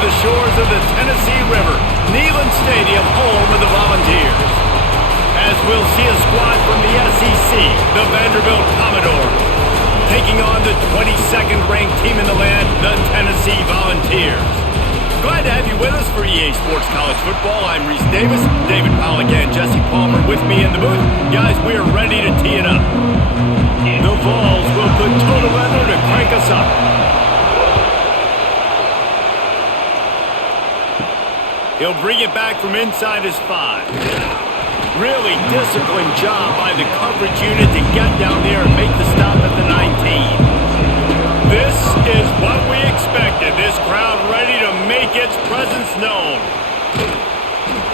the shores of the Tennessee River, Neyland Stadium, home of the Volunteers. As we'll see a squad from the SEC, the Vanderbilt Commodores, taking on the 22nd ranked team in the land, the Tennessee Volunteers. Glad to have you with us for EA Sports College Football. I'm Reese Davis, David Pollack and Jesse Palmer with me in the booth. Guys, we're ready to tee it up. The Vols will put total weather to crank us up. He'll bring it back from inside his 5. Really disciplined job by the coverage unit to get down there and make the stop at the 19. This is what we expected. This crowd ready to make its presence known.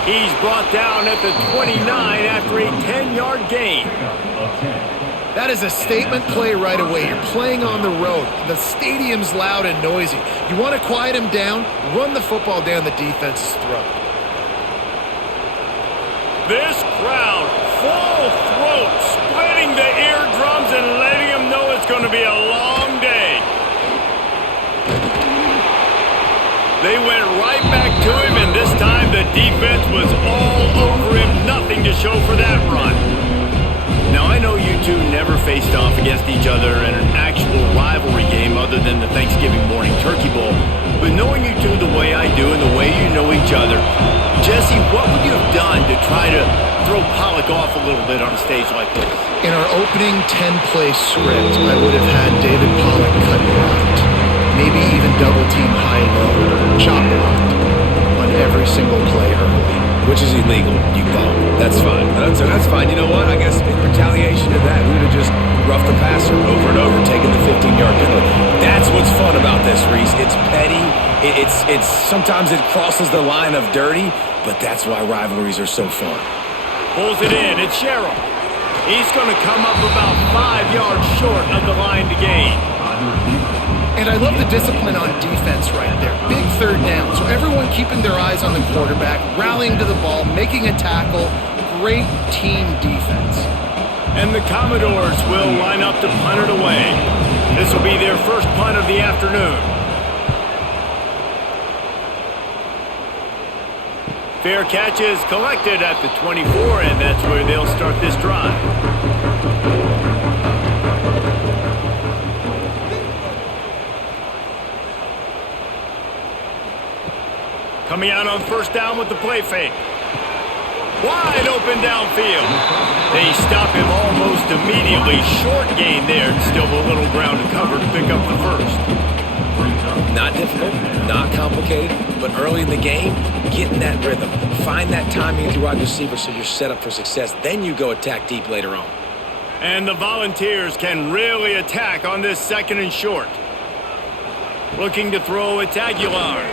He's brought down at the 29 after a 10-yard gain. That is a statement play right away. You're playing on the road. The stadium's loud and noisy. You want to quiet him down, run the football down the defense's throat. This crowd, full throat, splitting the eardrums and letting him know it's going to be a long day. They went right back to him, and this time the defense was all over him. Nothing to show for that run. Now, I know you two never faced off against each other in an actual rivalry game other than the Thanksgiving morning turkey bowl. But knowing you two the way I do and the way you know each other, Jesse, what would you have done to try to throw Pollack off a little bit on a stage like this? In our opening 10-play script, I would have had David Pollack cut blocked. Maybe even double-team high-low, chop blocked on every single play early. Which is illegal, you bum. That's fine. That's fine. You know what? I guess in retaliation to that, we would have just roughed the passer over and over, taking the 15-yard penalty. That's what's fun about this, Reese. It's petty. It's sometimes it crosses the line of dirty, but that's why rivalries are so fun. Pulls it in. It's Sherrill. He's going to come up about 5 yards short of the line to gain. And I love the discipline on defense right there. Big third down. So everyone keeping their eyes on the quarterback, rallying to the ball, making a tackle. Great team defense. And the Commodores will line up to punt it away. This will be their first punt of the afternoon. Fair catch is collected at the 24, and that's where they'll start this drive. Coming out on first down with the play fake. Wide open downfield. They stop him almost immediately. Short gain there. Still a little ground to cover to pick up the first. Not difficult, not complicated, but early in the game, get in that rhythm. Find that timing with your wide receiver so you're set up for success. Then you go attack deep later on. And the Volunteers can really attack on this second and short. Looking to throw, it's Aguilar.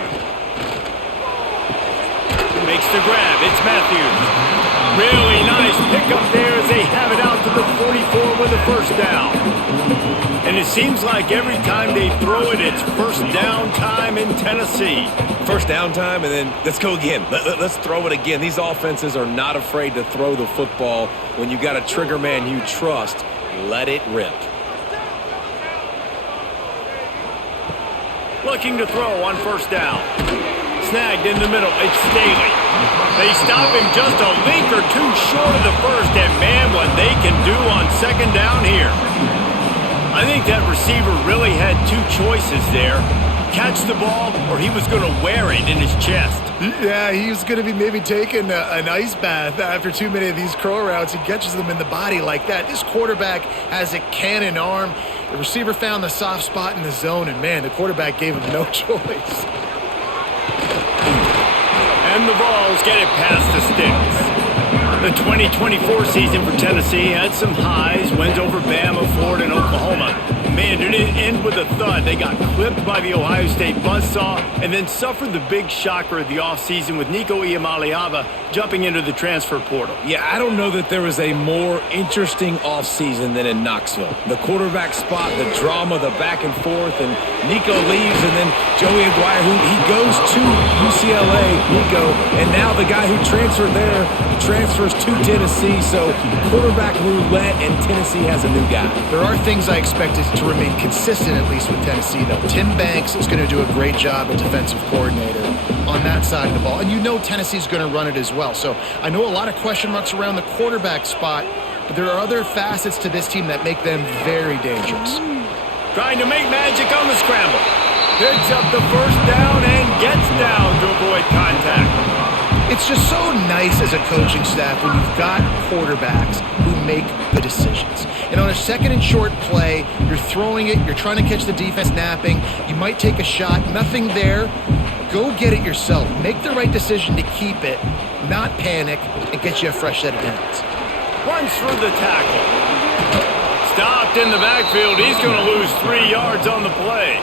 Makes the grab. It's Matthews. Really nice pickup there as they have it out to the 44 with a first down. And it seems like every time they throw it, it's first down time in Tennessee. First down time, and then let's go again. Let's throw it again. These offenses are not afraid to throw the football. When you got a trigger man you trust, let it rip. Looking to throw on first down. Snagged in the middle. It's Staley. They stop him just a link or two short of the first, and man, what they can do on second down here. I think that receiver really had two choices there. Catch the ball, or he was going to wear it in his chest. Yeah, he was going to be maybe taking an ice bath after too many of these curl routes. He catches them in the body like that. This quarterback has a cannon arm. The receiver found the soft spot in the zone, and man, the quarterback gave him no choice. And the Vols get it past the sticks. The 2024 season for Tennessee had some highs, wins over Bama, Florida, and Oklahoma. Man, did it end with a thud. They got clipped by the Ohio State buzzsaw and then suffered the big shocker of the offseason with Nico Iamaleava jumping into the transfer portal. Yeah, I don't know that there was a more interesting offseason than in Knoxville. The quarterback spot, the drama, the back and forth, and Nico leaves, and then Joey Aguirre, who he goes to UCLA, Nico, and now the guy who transferred there transfers to Tennessee. So quarterback roulette, and Tennessee has a new guy. There are things I expected to remain consistent, at least with Tennessee, though. Tim Banks is going to do a great job at defensive coordinator on that side of the ball. And you know Tennessee's going to run it as well. So I know a lot of question marks around the quarterback spot, but there are other facets to this team that make them very dangerous. Trying to make magic on the scramble. Picks up the first down and gets down to avoid contact. It's just so nice as a coaching staff when you've got quarterbacks who make the decisions. And on a second and short play, you're throwing it, you're trying to catch the defense napping, you might take a shot, nothing there. Go get it yourself. Make the right decision to keep it, not panic, and get you a fresh set of downs. Runs through the tackle. Stopped in the backfield. He's going to lose 3 yards on the play.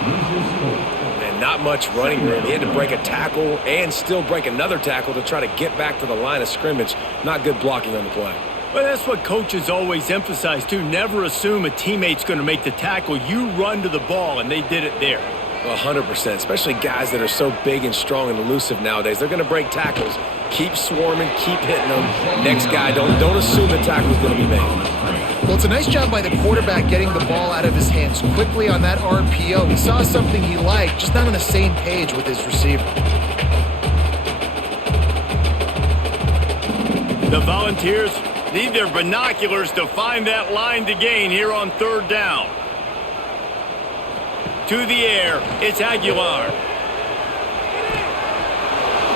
And not much running room. He had to break a tackle and still break another tackle to try to get back to the line of scrimmage. Not good blocking on the play. But that's what coaches always emphasize, too. Never assume a teammate's going to make the tackle. You run to the ball, and they did it there. 100%, especially guys that are so big and strong and elusive nowadays. They're going to break tackles. Keep swarming, keep hitting them. Next guy, don't assume the tackle's going to be made. Well, it's a nice job by the quarterback getting the ball out of his hands quickly on that RPO. He saw something he liked, just not on the same page with his receiver. The Volunteers need their binoculars to find that line to gain here on third down. To the air, it's Aguilar.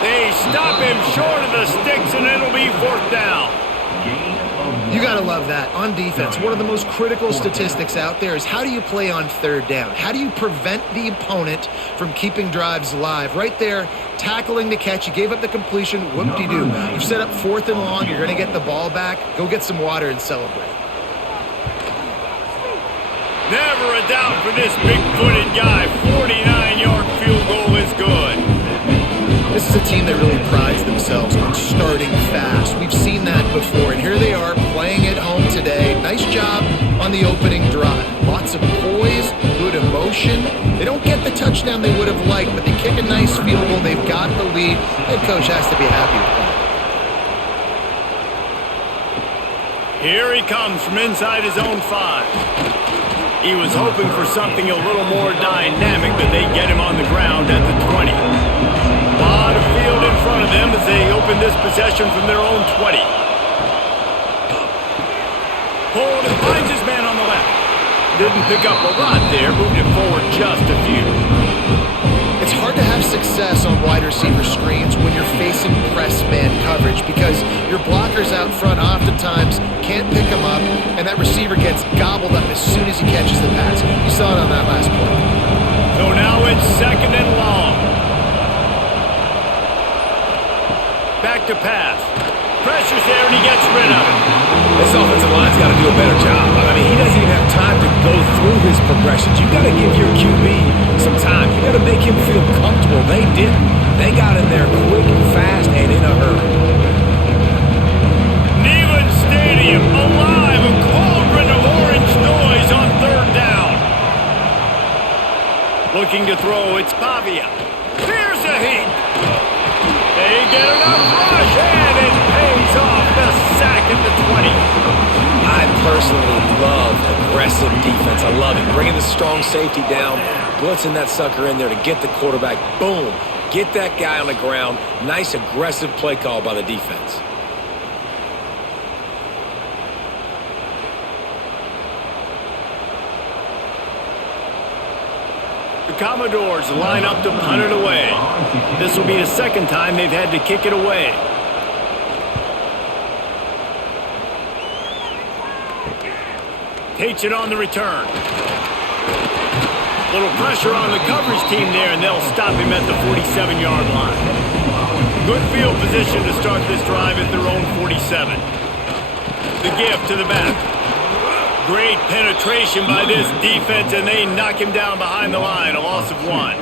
They stop him short of the sticks, and it'll be fourth down. You got to love that. On defense, one of the most critical statistics out there is how do you play on third down? How do you prevent the opponent from keeping drives alive? Right there, tackling the catch. You gave up the completion. Whoop-de-doo. You've set up fourth and long. You're going to get the ball back. Go get some water and celebrate. Never a doubt for this big-footed guy. 49-yard field goal is good. This is a team that really prides themselves on starting fast. We've seen that before, and here they are playing at home today. Nice job on the opening drive. Lots of poise, good emotion. They don't get the touchdown they would have liked, but they kick a nice field goal. They've got the lead. Head coach has to be happy with that. Here he comes from inside his own 5. He was hoping for something a little more dynamic, but they get him on the ground at the 20. A lot of field in front of them as they open this possession from their own 20. Pulled and finds his man on the left. Didn't pick up a lot there, moved it forward just a few. It's hard to have success on wide receiver screens when you're facing press man coverage because your blockers out front oftentimes can't pick them up, and that receiver gets gobbled up as soon as he catches the pass. You saw it on that last play. So now it's second and long. Back to pass. Pressure's there, and he gets rid of it. This offensive line's got to do a better job. I mean, he doesn't even have time to go through his progressions. You've got to give your QB some time. You've got to make him feel comfortable. They didn't. They got in there quick, fast, and in a hurry. Neyland Stadium alive. A cauldron of orange noise on third down. Looking to throw, it's Pavia. Here's a heat. They get enough rush, and it pays off. The sack at the 20. I personally love aggressive defense. I love it. Bringing the strong safety down, blitzing that sucker in there to get the quarterback. Boom. Get that guy on the ground. Nice aggressive play call by the defense. The Commodores line up to punt it away. This will be the second time they've had to kick it away. Takes it on the return. Little pressure on the coverage team there, and they'll stop him at the 47-yard line. Good field position to start this drive at their own 47. The give to the back. Great penetration by this defense, and they knock him down behind the line. A loss of 1.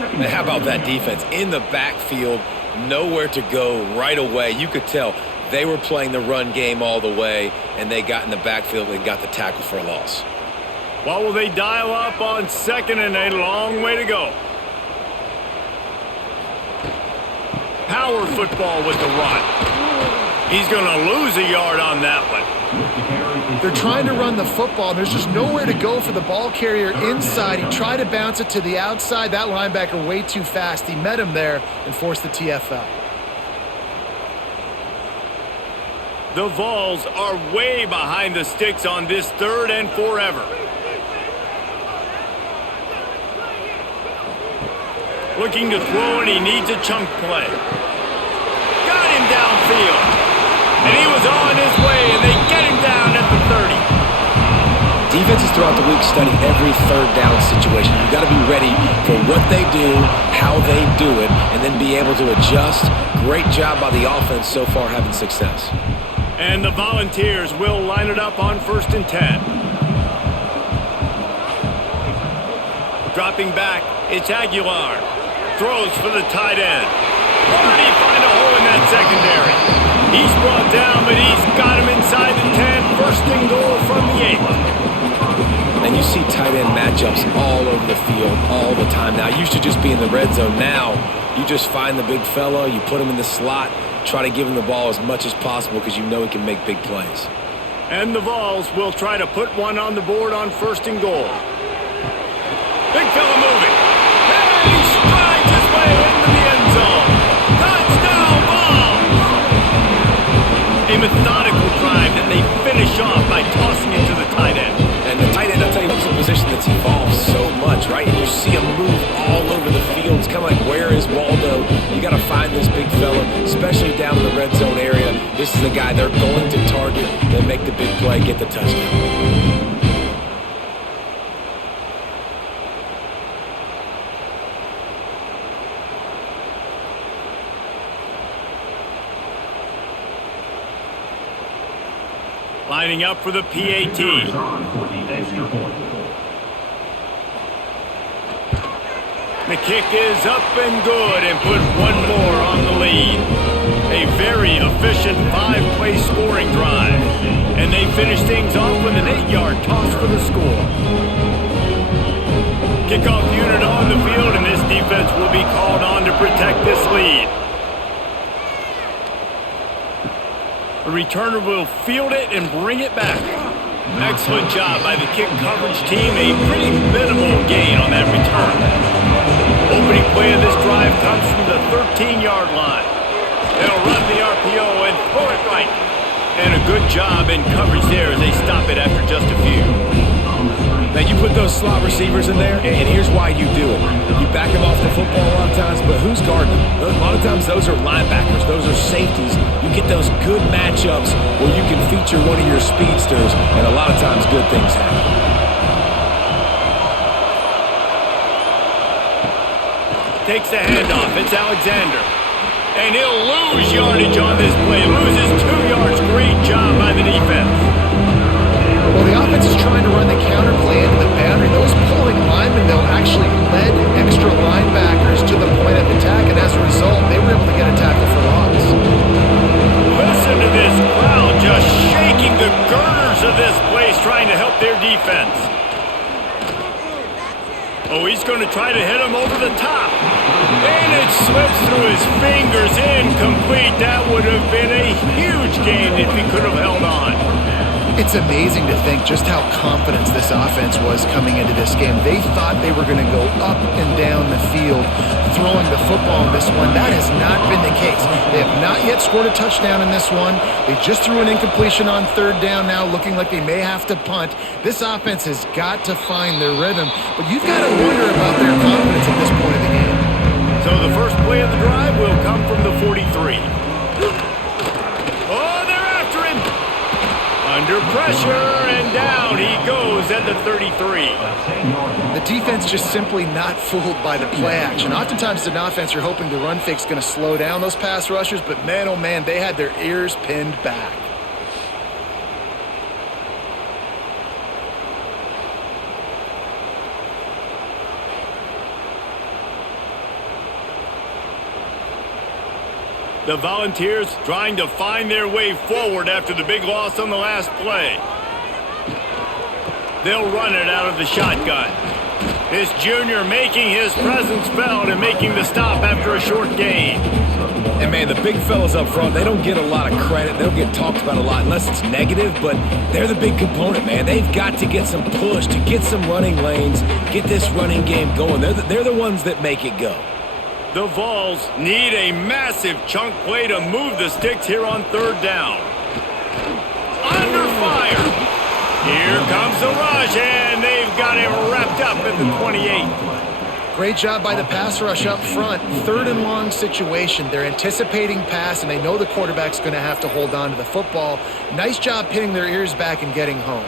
And how about that defense? In the backfield, nowhere to go right away. You could tell they were playing the run game all the way, and they got in the backfield and got the tackle for a loss. What will they dial up on second and a long way to go? power football with the run. He's going to lose a yard on that one. They're trying to run the football, and there's just nowhere to go for the ball carrier inside. He tried to bounce it to the outside. That linebacker way too fast. He met him there and forced the TFL. The Vols are way behind the sticks on this 3rd and forever. Looking to throw, and he needs a chunk play. Got him downfield. And he was on his way, and they get him down at the 30. Defenses throughout the week study every 3rd down situation. You've got to be ready for what they do, how they do it, and then be able to adjust. Great job by the offense so far having success. And the Volunteers will line it up on 1st and 10. Dropping back, it's Aguilar. Throws for the tight end. Where did he find a hole in that secondary? He's brought down, but he's got him inside the 10. 1st and goal from the 8. And you see tight end matchups all over the field all the time now. Used to just be in the red zone. Now you just find the big fella, you put him in the slot, try to give him the ball as much as possible because you know he can make big plays. And the Vols will try to put one on the board on 1st and goal. Big fella moving. He strides his way into the end zone. Touchdown, Vols! A methodical drive that they finish off by tossing it to the tight end. And the tight end, I'll tell you, it's a position that's evolved so much, right? And you see him move all over the field. It's kind of like, where is Waldo? You got to find this big fella, especially down in the red zone area. This is the guy they're going to target. They'll make the big play, get the touchdown. Lining up for the PAT. The kick is up and good and put one more on the lead. A very efficient 5-play scoring drive. And they finish things off with an 8-yard toss for the score. Kickoff unit on the field, and this defense will be called on to protect this lead. The returner will field it and bring it back. Excellent job by the kick coverage team. A pretty minimal gain on that return. Opening play of this drive comes from the 13-yard line. They'll run the RPO and throw it right. And a good job in coverage there as they stop it after just a few. Now, you put those slot receivers in there, and here's why you do it. You back them off the football a lot of times, but who's guarding them? A lot of times, those are linebackers. Those are safeties. You get those good matchups where you can feature one of your speedsters, and a lot of times, good things happen. Takes the handoff. It's Alexander. And he'll lose yardage on this play. Loses 2 yards. Great job by the defense. Well, the offense is trying to run the counter play into the boundary. Those pulling linemen, though, actually led extra linebackers to the point of attack, and as a result, they were able to get a tackle for loss. Listen to this crowd just shaking the girders of this place, trying to help their defense. Oh, he's going to try to hit him over the top. And it slips through his fingers, incomplete. That would have been a huge gain if he could have held on. It's amazing to think just how confident this offense was coming into this game. They thought they were going to go up and down the field throwing the football in this one. That has not been the case. They have not yet scored a touchdown in this one. They just threw an incompletion on 3rd down now, looking like they may have to punt. This offense has got to find their rhythm, but you've got to wonder about their confidence at this point of the game. So the first play of the drive will come from the 43. Oh, they're after him. Under pressure, and down he goes at the 33. The defense just simply not fooled by the play action. Oftentimes, as an offense, you're hoping the run fake's going to slow down those pass rushers, but man, oh man, they had their ears pinned back. The Volunteers trying to find their way forward after the big loss on the last play. They'll run it out of the shotgun. This junior making his presence felt and making the stop after a short gain. And, man, the big fellas up front, they don't get a lot of credit. They don't get talked about a lot unless it's negative, but they're the big component, man. They've got to get some push, to get some running lanes, get this running game going. They're the ones that make it go. The Vols need a massive chunk play to move the sticks here on third down. Under fire. Here comes the rush, and they've got him wrapped up at the 28. Great job by the pass rush up front. Third and long situation. They're anticipating pass, and they know the quarterback's going to have to hold on to the football. Nice job pinning their ears back and getting home.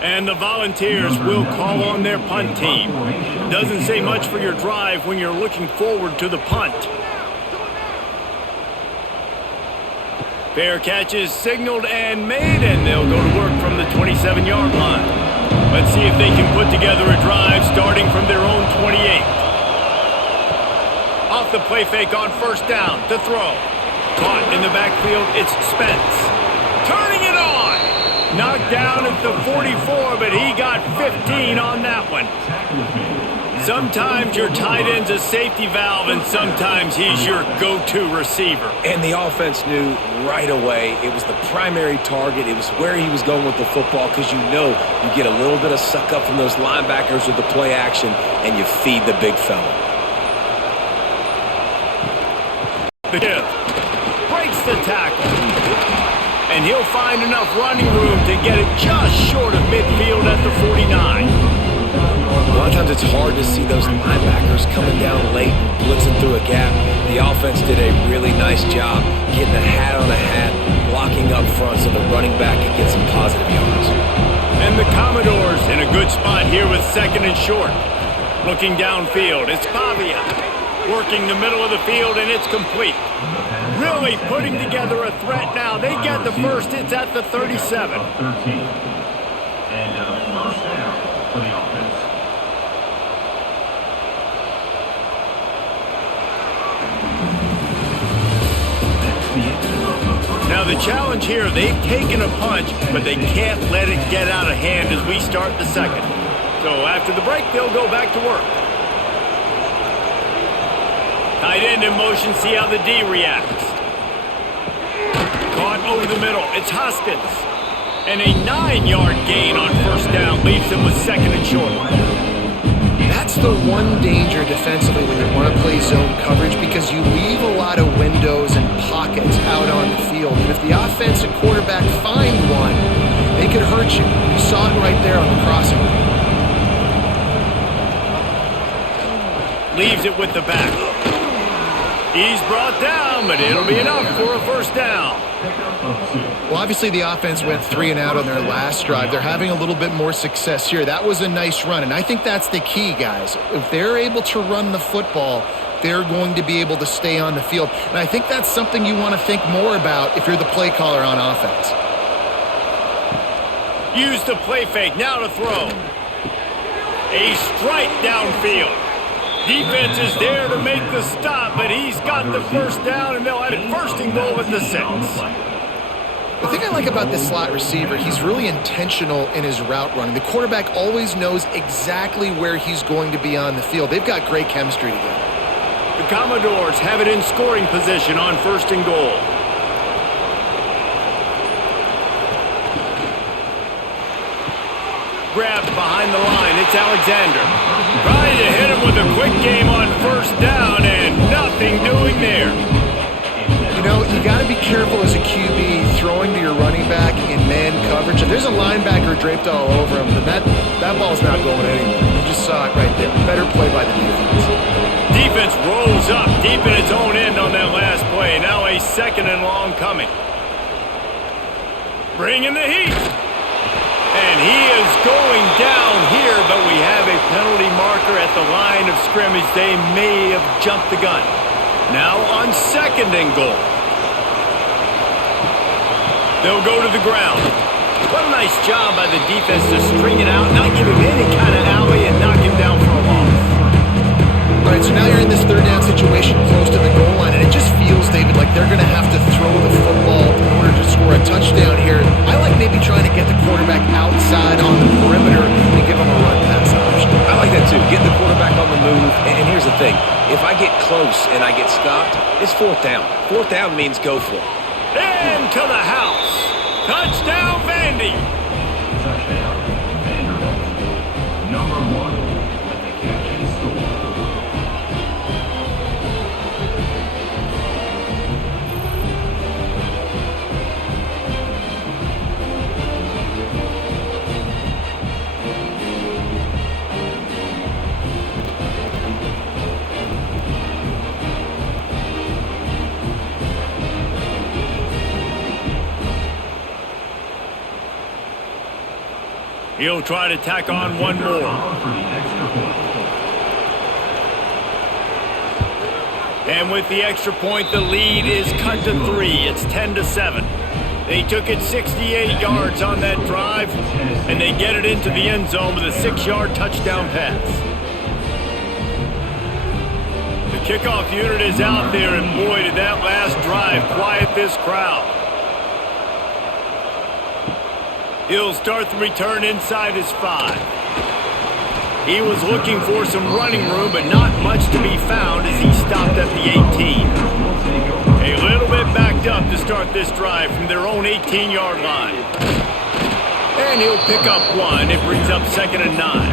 And the Volunteers will call on their punt team. Doesn't say much for your drive when you're looking forward to the punt. Fair catch is signaled and made, and they'll go to work from the 27-yard line. Let's see if they can put together a drive starting from their own 28. Off the play fake on first down to throw. Caught in the backfield, it's Spence. Turning it on! Knocked down at the 44, but he got 15 on that one. Sometimes your tight end's a safety valve, and sometimes he's your go-to receiver. And the offense knew right away it was the primary target. It was where he was going with the football, because you know you get a little bit of suck up from those linebackers with the play action, and you feed the big fella. The kid breaks the tackle. And he'll find enough running room to get it just short of midfield at the 49. A lot of times it's hard to see those linebackers coming down late, blitzing through a gap. The offense did a really nice job getting a hat on a hat, blocking up front so the running back can get some positive yards. And the Commodores in a good spot here with second and short. Looking downfield, it's Pavia. Working the middle of the field, and it's complete. Really putting together a threat now. They get the first. It's at the 37. And first down for the offense. Now the challenge here, they've taken a punch, but they can't let it get out of hand as we start the second. So after the break, they'll go back to work. Tight end in motion, see how the D reacts. Caught over the middle, it's Hoskins. And a 9-yard gain on first down leaves him with second and short. That's the one danger defensively when you want to play zone coverage, because you leave a lot of windows and pockets out on the field. And if the offense and quarterback find one, they could hurt you. You saw it right there on the crossing. Leaves it with the back. He's brought down, but it'll be enough for a first down. Well, obviously the offense went 3 and out on their last drive. They're having a little bit more success here. That was a nice run, and I think that's the key, guys. If they're able to run the football, they're going to be able to stay on the field. And I think that's something you want to think more about if you're the play caller on offense. Use the play fake, now to throw. A strike downfield. Defense is there to make the stop, but he's got the first down, and they'll have it first and goal at the 6. The thing I like about this slot receiver, he's really intentional in his route running. The quarterback always knows exactly where he's going to be on the field. They've got great chemistry together. The Commodores have it in scoring position on first and goal. Grabbed behind the line, it's Alexander. Trying to hit him with a quick game on first down, and nothing doing there. You know, you got to be careful as a QB throwing to your running back in man coverage. If there's a linebacker draped all over him, then that ball's not going anywhere. You just saw it right there. Better play by the defense. Defense rolls up deep in its own end on that last play. Now a second and long coming. Bringing the heat. And he is going down here, but we have a penalty marker at the line of scrimmage. They may have jumped the gun. Now on second and goal. They'll go to the ground. What a nice job by the defense to string it out, not give him any kind of alley, and knock him down for a loss. All right, so now you're in this third down situation close to the goal line, and it just feels feels, David, like they're going to have to throw the football in order to score a touchdown here. I like maybe trying to get the quarterback outside on the perimeter and give him a run pass option. I like that too. Get the quarterback on the move. And here's the thing. If I get close and I get stopped, it's fourth down. Fourth down means go for it. Into the house. Touchdown, Vandy. Touchdown, Vanderbilt. Number 1 with the catch and score. He'll try to tack on one more. For the extra point. And with the extra point, the lead is cut to 3. It's 10-7. They took it 68 yards on that drive, and they get it into the end zone with a 6-yard touchdown pass. The kickoff unit is out there, and boy, did that last drive quiet this crowd. He'll start the return inside his 5. He was looking for some running room, but not much to be found as he stopped at the 18. A little bit backed up to start this drive from their own 18-yard line. And he'll pick up 1. It brings up 2nd and 9.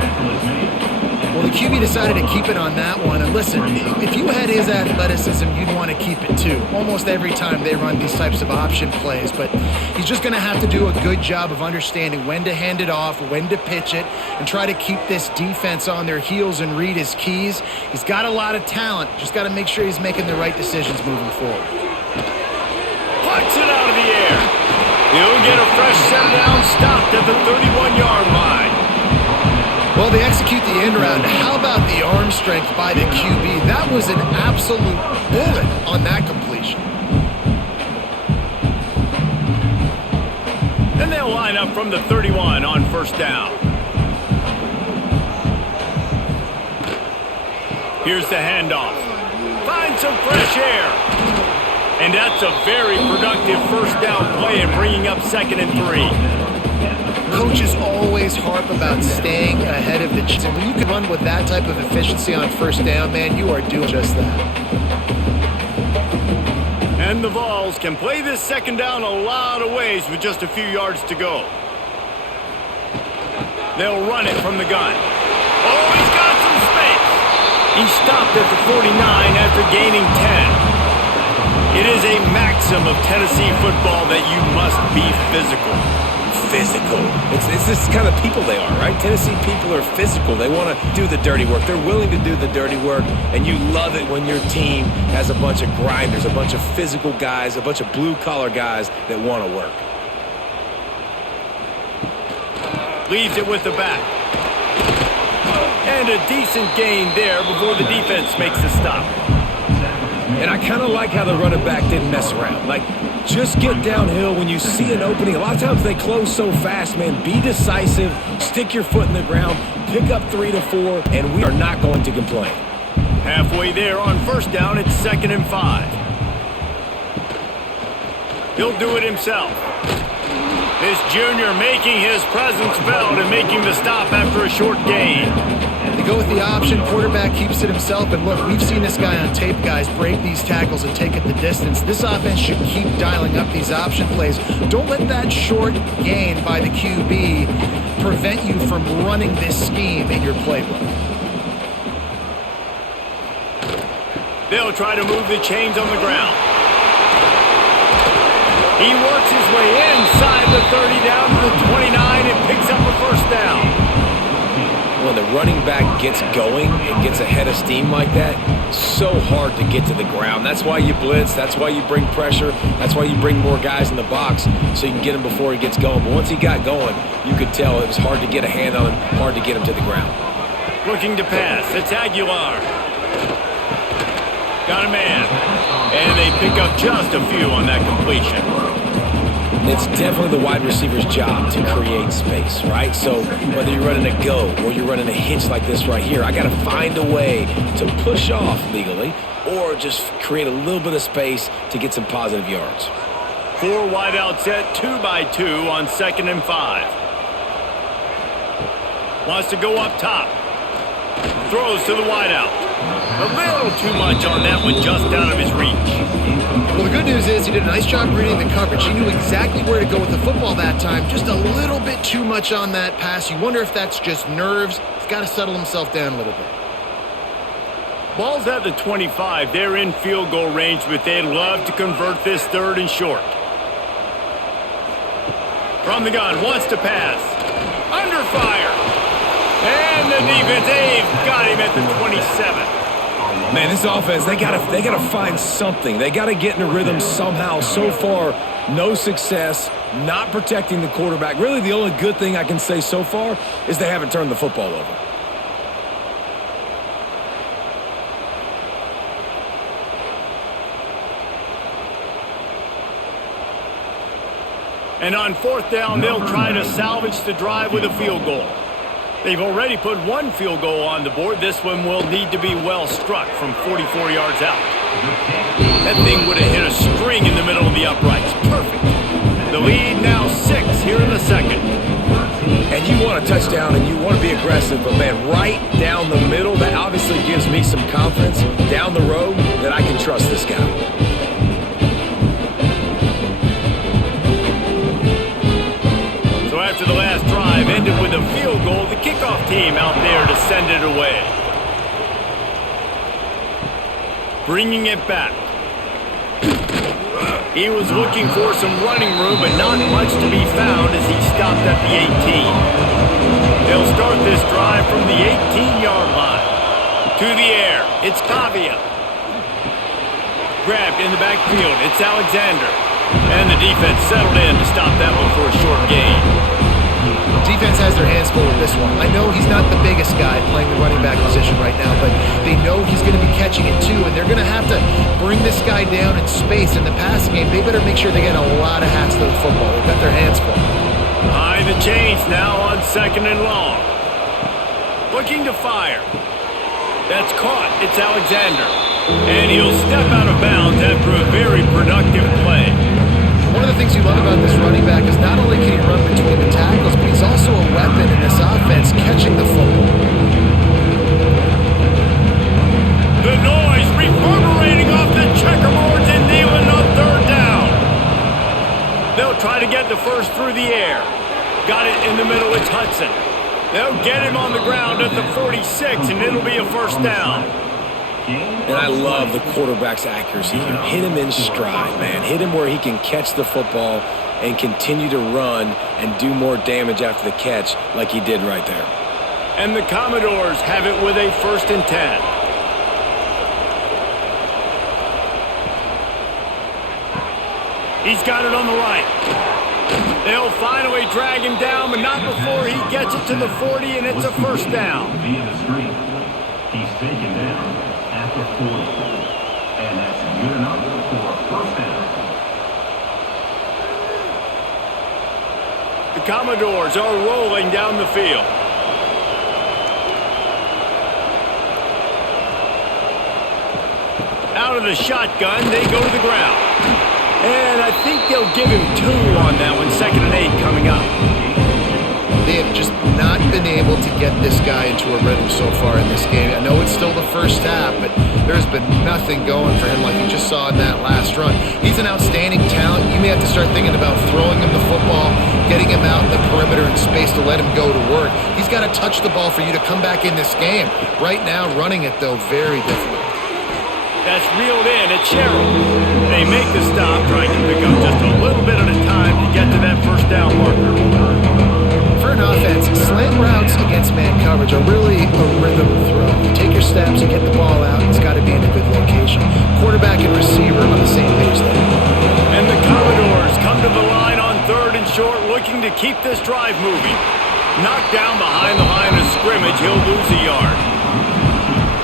Well, the QB decided to keep it on that one. And listen, if you had his athleticism, you'd want to keep it too. Almost every time they run these types of option plays. But he's just going to have to do a good job of understanding when to hand it off, when to pitch it, and try to keep this defense on their heels and read his keys. He's got a lot of talent. Just got to make sure he's making the right decisions moving forward. Plucks it out of the air. He'll get a fresh set down, stopped at the 31-yard line. Well, they execute the end round. How about the arm strength by the QB? That was an absolute bullet on that completion. And they'll line up from the 31 on first down. Here's the handoff. Find some fresh air. And that's a very productive first down play and bringing up 2nd and 3. Coaches always harp about staying ahead of the chains. And when you can run with that type of efficiency on first down, man, you are doing just that. And the Vols can play this 2nd down a lot of ways with just a few yards to go. They'll run it from the gun. Oh, he's got some space. He stopped at the 49 after gaining 10. It is a maxim of Tennessee football that you must be physical. Physical. It's this kind of people they are, right? Tennessee people are physical. They want to do the dirty work. They're willing to do the dirty work, and you love it when your team has a bunch of grinders, a bunch of physical guys, a bunch of blue-collar guys that want to work. Leaves it with the back. And a decent gain there before the defense makes the stop. And I kind of like how the running back didn't mess around. Like, just get downhill when you see an opening. A lot of times they close so fast, man. Be decisive, stick your foot in the ground, pick up 3 to 4, and we are not going to complain. Halfway there on first down, it's 2nd and 5. He'll do it himself. This junior making his presence felt and making the stop after a short gain. They go with the option. Quarterback keeps it himself. And look, we've seen this guy on tape, guys, break these tackles and take it the distance. This offense should keep dialing up these option plays. Don't let that short gain by the QB prevent you from running this scheme in your playbook. They'll try to move the chains on the ground. He works his way inside the 30 down to the 29 and picks up a first down. When the running back gets going and gets ahead of steam like that, so hard to get to the ground. That's why you blitz. That's why you bring pressure. That's why you bring more guys in the box so you can get him before he gets going. But once he got going, you could tell it was hard to get a hand on him, hard to get him to the ground. Looking to pass. It's Aguilar. Got a man. And they pick up just a few on that completion. It's definitely the wide receiver's job to create space, right? So whether you're running a go or you're running a hitch like this right here, I got to find a way to push off legally or just create a little bit of space to get some positive yards. 4 wide out set, 2 by 2 on 2nd and 5. Wants to go up top. Throws to the wide out. A little too much on that one, just out of his reach. Well, the good news is he did a nice job reading the coverage. He knew exactly where to go with the football that time. Just a little bit too much on that pass. You wonder if that's just nerves. He's got to settle himself down a little bit. Ball's at the 25. They're in field goal range, but they'd love to convert this 3rd and short. From the gun, wants to pass. Under fire. And the defense, they've got him at the 27. Man, this offense, they gotta find something. They gotta get in a rhythm somehow. So far, no success, not protecting the quarterback. Really, the only good thing I can say so far is they haven't turned the football over. And on 4th down, they'll try to salvage the drive with a field goal. They've already put 1 field goal on the board. This one will need to be well struck from 44 yards out. That thing would have hit a string in the middle of the uprights. Perfect. The lead now 6 here in the 2nd. And you want a touchdown and you want to be aggressive, but man, right down the middle, that obviously gives me some confidence down the road that I can trust this guy. After the last drive ended with a field goal, the kickoff team out there to send it away. Bringing it back. He was looking for some running room, but not much to be found as he stopped at the 18. They'll start this drive from the 18-yard line. To the air, it's Pavia. Grabbed in the backfield, it's Alexander. And the defense settled in to stop that one for a short gain. Defense has their hands full with this one. I know he's not the biggest guy playing the running back position right now, but they know he's going to be catching it too, and they're going to have to bring this guy down in space in the passing game. They better make sure they get a lot of hats to the football. They've got their hands full. High the chains now on 2nd and long. Looking to fire. That's caught. It's Alexander. And he'll step out of bounds after a very productive play. One of the things you love about this running back is not only can he run between the tackles, but he's also a weapon in this offense catching the football. The noise reverberating off the checkerboards and Neyland on 3rd down. They'll try to get the first through the air. Got it in the middle, it's Hudson. They'll get him on the ground at the 46, and it'll be a 1st down. And I love the quarterback's accuracy. You hit him in stride, man. Hit him where he can catch the football and continue to run and do more damage after the catch like he did right there. And the Commodores have it with a 1st and 10. He's got it on the right. They'll finally drag him down, but not before he gets it to the 40, and it's a 1st down. Via the screen. He's taken down at the 40. And that's good enough for a 1st down. The Commodores are rolling down the field. Out of the shotgun, they go to the ground. And I think they'll give him 2 on that one, 2nd and 8 coming up. They have just not been able to get this guy into a rhythm so far in this game. I know it's still the first half, but there's been nothing going for him like you just saw in that last run. He's an outstanding talent. You may have to start thinking about throwing him the football, getting him out in the perimeter in space to let him go to work. He's got to touch the ball for you to come back in this game. Right now, running it, though, very difficult. That's reeled in at Sherrill. They make the stop, trying to pick up just a little bit at a time to get to that 1st down marker. For an offense, slant routes against man coverage are really a rhythm throw. You take your steps and get the ball out. It's got to be in a good location. Quarterback and receiver on the same page there. And the Commodores come to the line on 3rd and short, looking to keep this drive moving. Knocked down behind the line of scrimmage, he'll lose a yard.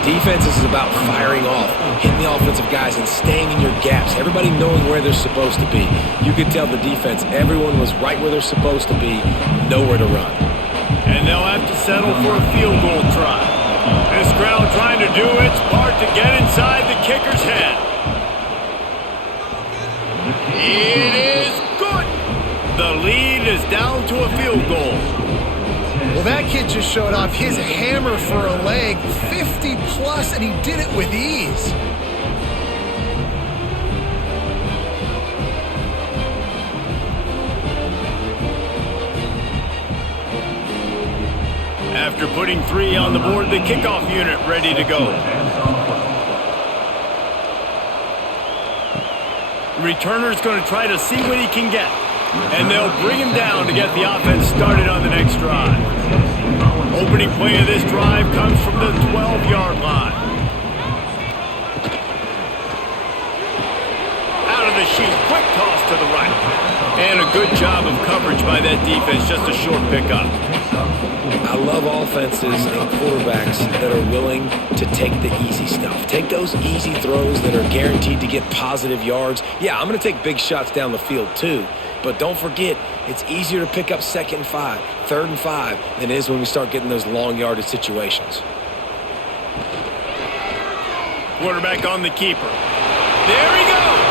Defense is about firing off, hitting the offensive guys, and staying in your gaps. Everybody knowing where they're supposed to be. You could tell the defense, everyone was right where they're supposed to be, nowhere to run. And they'll have to settle for a field goal try. This crowd trying to do its part to get inside the kicker's head. It is good. The lead is down to a field goal. Well, that kid just showed off his hammer for a leg, 50 plus, and he did it with ease. After putting 3 on the board, the kickoff unit ready to go. Returner's going to try to see what he can get. And they'll bring him down to get the offense started on the next drive. Opening play of this drive comes from the 12-yard line. Out of the chute, quick toss to the right. And a good job of coverage by that defense, just a short pickup. I love offenses and quarterbacks that are willing to take the easy stuff. Take those easy throws that are guaranteed to get positive yards. Yeah, I'm going to take big shots down the field too. But don't forget, it's easier to pick up 2nd and 5, 3rd and 5 than it is when we start getting those long yardage situations. Quarterback on the keeper. There he goes.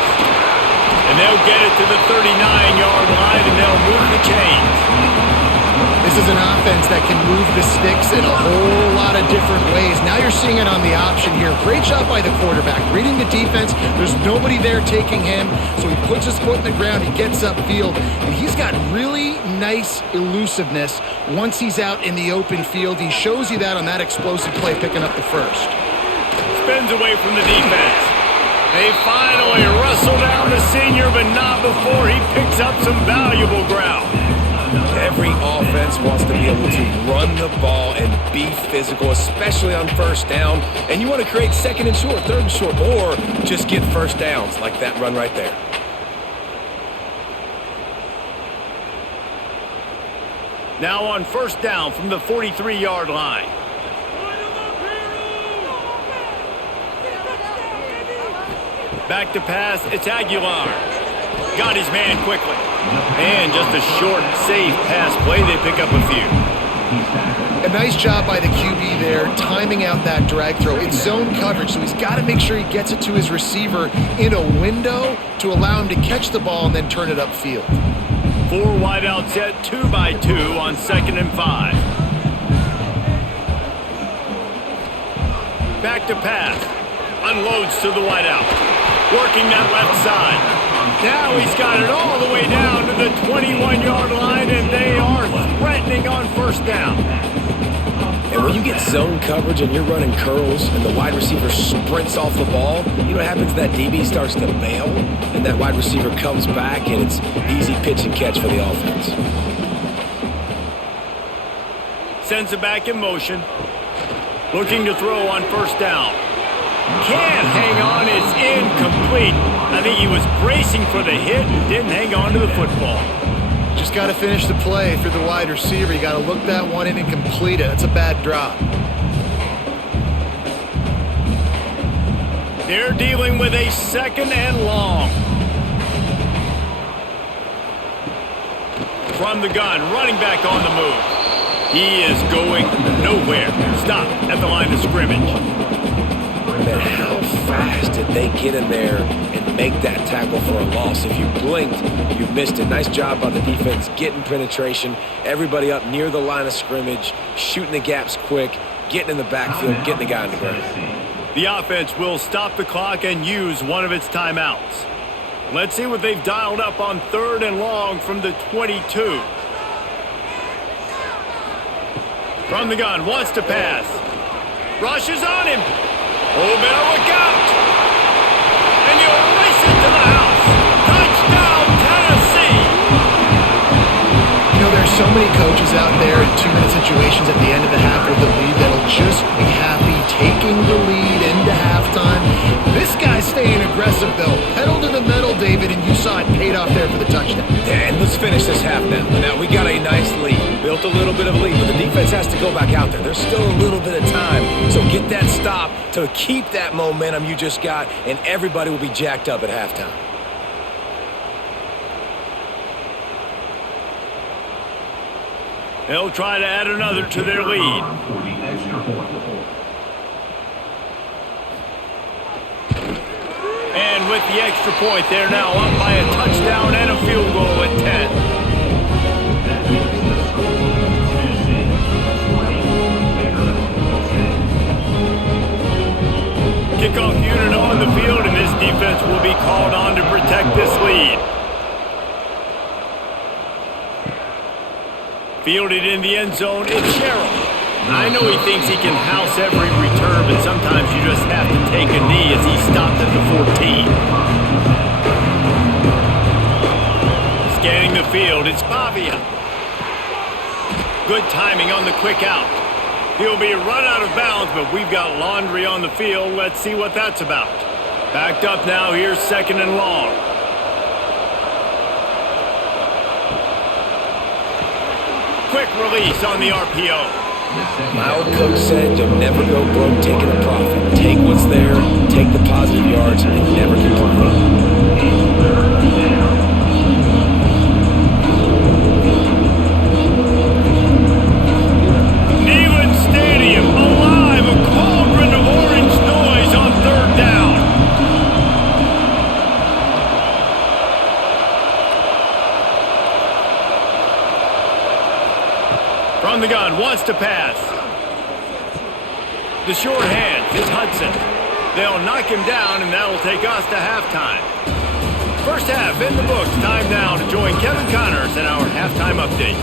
And they'll get it to the 39-yard line, and they'll move the chains. This is an offense that can move the sticks in a whole lot of different ways. Now you're seeing it on the option here. Great job by the quarterback. Reading the defense, there's nobody there taking him, so he puts his foot in the ground, he gets upfield, and he's got really nice elusiveness once he's out in the open field. He shows you that on that explosive play, picking up the first. Spins away from the defense. They finally wrestle down the senior, but not before he picks up some valuable ground. Every offense wants to be able to run the ball and be physical, especially on 1st down. And you want to create 2nd and short, 3rd and short, or just get 1st downs like that run right there. Now on 1st down from the 43-yard line. Back to pass, it's Aguilar. Got his man quickly. And just a short, safe pass play, they pick up a few. A nice job by the QB there, timing out that drag throw. It's zone coverage, so he's got to make sure he gets it to his receiver in a window to allow him to catch the ball and then turn it upfield. 4 wide out set, 2 by 2 on 2nd and 5. Back to pass. Unloads to the wide out. Working that left side. Now he's got it all the way down to the 21-yard line, and they are threatening on 1st down. And when you get zone coverage and you're running curls and the wide receiver sprints off the ball, you know what happens? That DB starts to bail, and that wide receiver comes back, and it's easy pitch and catch for the offense. Sends it back in motion. Looking to throw on 1st down. Can't hang on, it's incomplete. I think he was bracing for the hit and didn't hang on to the football. Just got to finish the play through the wide receiver. You got to look that one in and complete it. That's a bad drop. They're dealing with a 2nd and long. From the gun, running back on the move. He is going nowhere. Stop at the line of scrimmage. Man, how fast did they get in there and make that tackle for a loss? If you blinked, you missed it. Nice job by the defense getting penetration. Everybody up near the line of scrimmage, shooting the gaps quick, getting in the backfield, getting the guy on the ground. The offense will stop the clock and use one of its timeouts. Let's see what they've dialed up on 3rd and long from the 22. From the gun, wants to pass. Rushes on him. Oh, better look out. And you race it to the house. Touchdown, Tennessee. You know, there's so many coaches out there in 2-minute situations at the end of the half with the lead that'll just be happy taking the lead into halftime. This guy's staying aggressive, though. Pedal to the metal, David, and you saw it paid off there for the touchdown. And let's finish this half now. Now, we got a nice lead. Built a little bit of lead, but the defense has to go back out there. There's still a little bit of time. So get that stop to keep that momentum you just got, and everybody will be jacked up at halftime. They'll try to add another to their lead. going with the extra point. They're now up by a touchdown and a field goal at 10. Kickoff unit on the field, and this defense will be called on to protect this lead. Fielded in the end zone, it's Sherrill. I know he thinks he can house every return, but sometimes you just have to take a knee as he stopped at the 14. Scanning the field, it's Pavia. Good timing on the quick out. He'll be run out of bounds, but we've got laundry on the field. Let's see what that's about. Backed up now, here's 2nd and long. Quick release on the RPO. My old coach said you'll never go broke taking a profit. Take what's there, take the positive yards, and never complain. Stadium alive, a cauldron of orange noise on 3rd down. From the gun, wants to pass. The short hand is Hudson. They'll knock him down, and that'll take us to halftime. First half in the books. Time now to join Kevin Connors in our halftime update.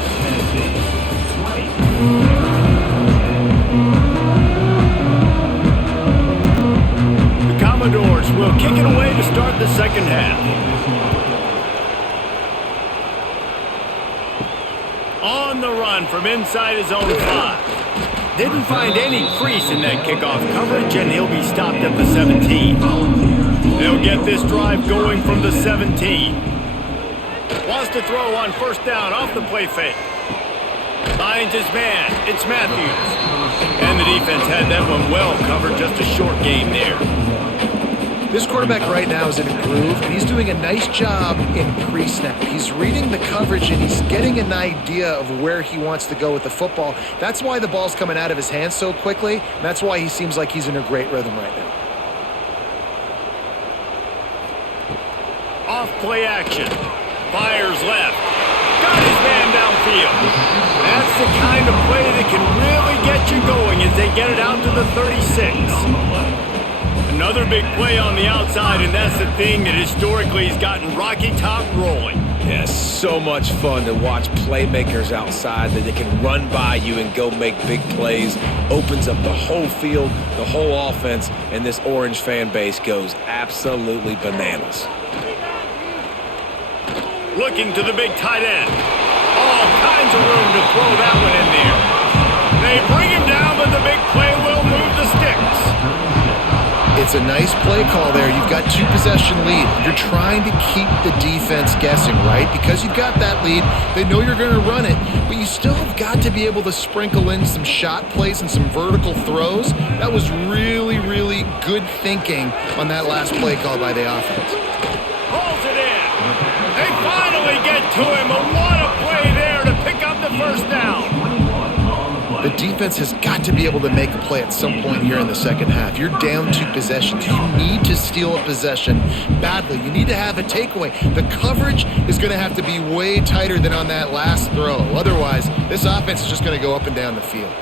Commodores will kick it away to start the second half. On the run from inside his own 5. Didn't find any crease in that kickoff coverage, and he'll be stopped at the 17. They'll get this drive going from the 17. Wants to throw on 1st down off the play fake. Finds his man. It's Matthews. And the defense had that one well covered. Just a short game there. This quarterback right now is in a groove, and he's doing a nice job in pre-snap. He's reading the coverage, and he's getting an idea of where he wants to go with the football. That's why the ball's coming out of his hands so quickly, and that's why he seems like he's in a great rhythm right now. Off play action. Fires left. Got his man downfield. That's the kind of play that can really get you going as they get it out to the 36. Another big play on the outside, and that's the thing that historically has gotten Rocky Top rolling. Yeah, so much fun to watch playmakers outside that they can run by you and go make big plays. Opens up the whole field, the whole offense, and this Orange fan base goes absolutely bananas. Looking to the big tight end. All kinds of room to throw that one in there. They bring him down, but the big play will move the sticks. It's a nice play call there. You've got 2-possession lead. You're trying to keep the defense guessing, right? Because you've got that lead, they know you're going to run it, but you still have got to be able to sprinkle in some shot plays and some vertical throws. That was really, really good thinking on that last play call by the offense. Pulls it in. They finally get to him. What a play there to pick up the 1st down. The defense has got to be able to make a play at some point here in the second half. You're down 2 possessions. You need to steal a possession badly. You need to have a takeaway. The coverage is going to have to be way tighter than on that last throw. Otherwise, this offense is just going to go up and down the field.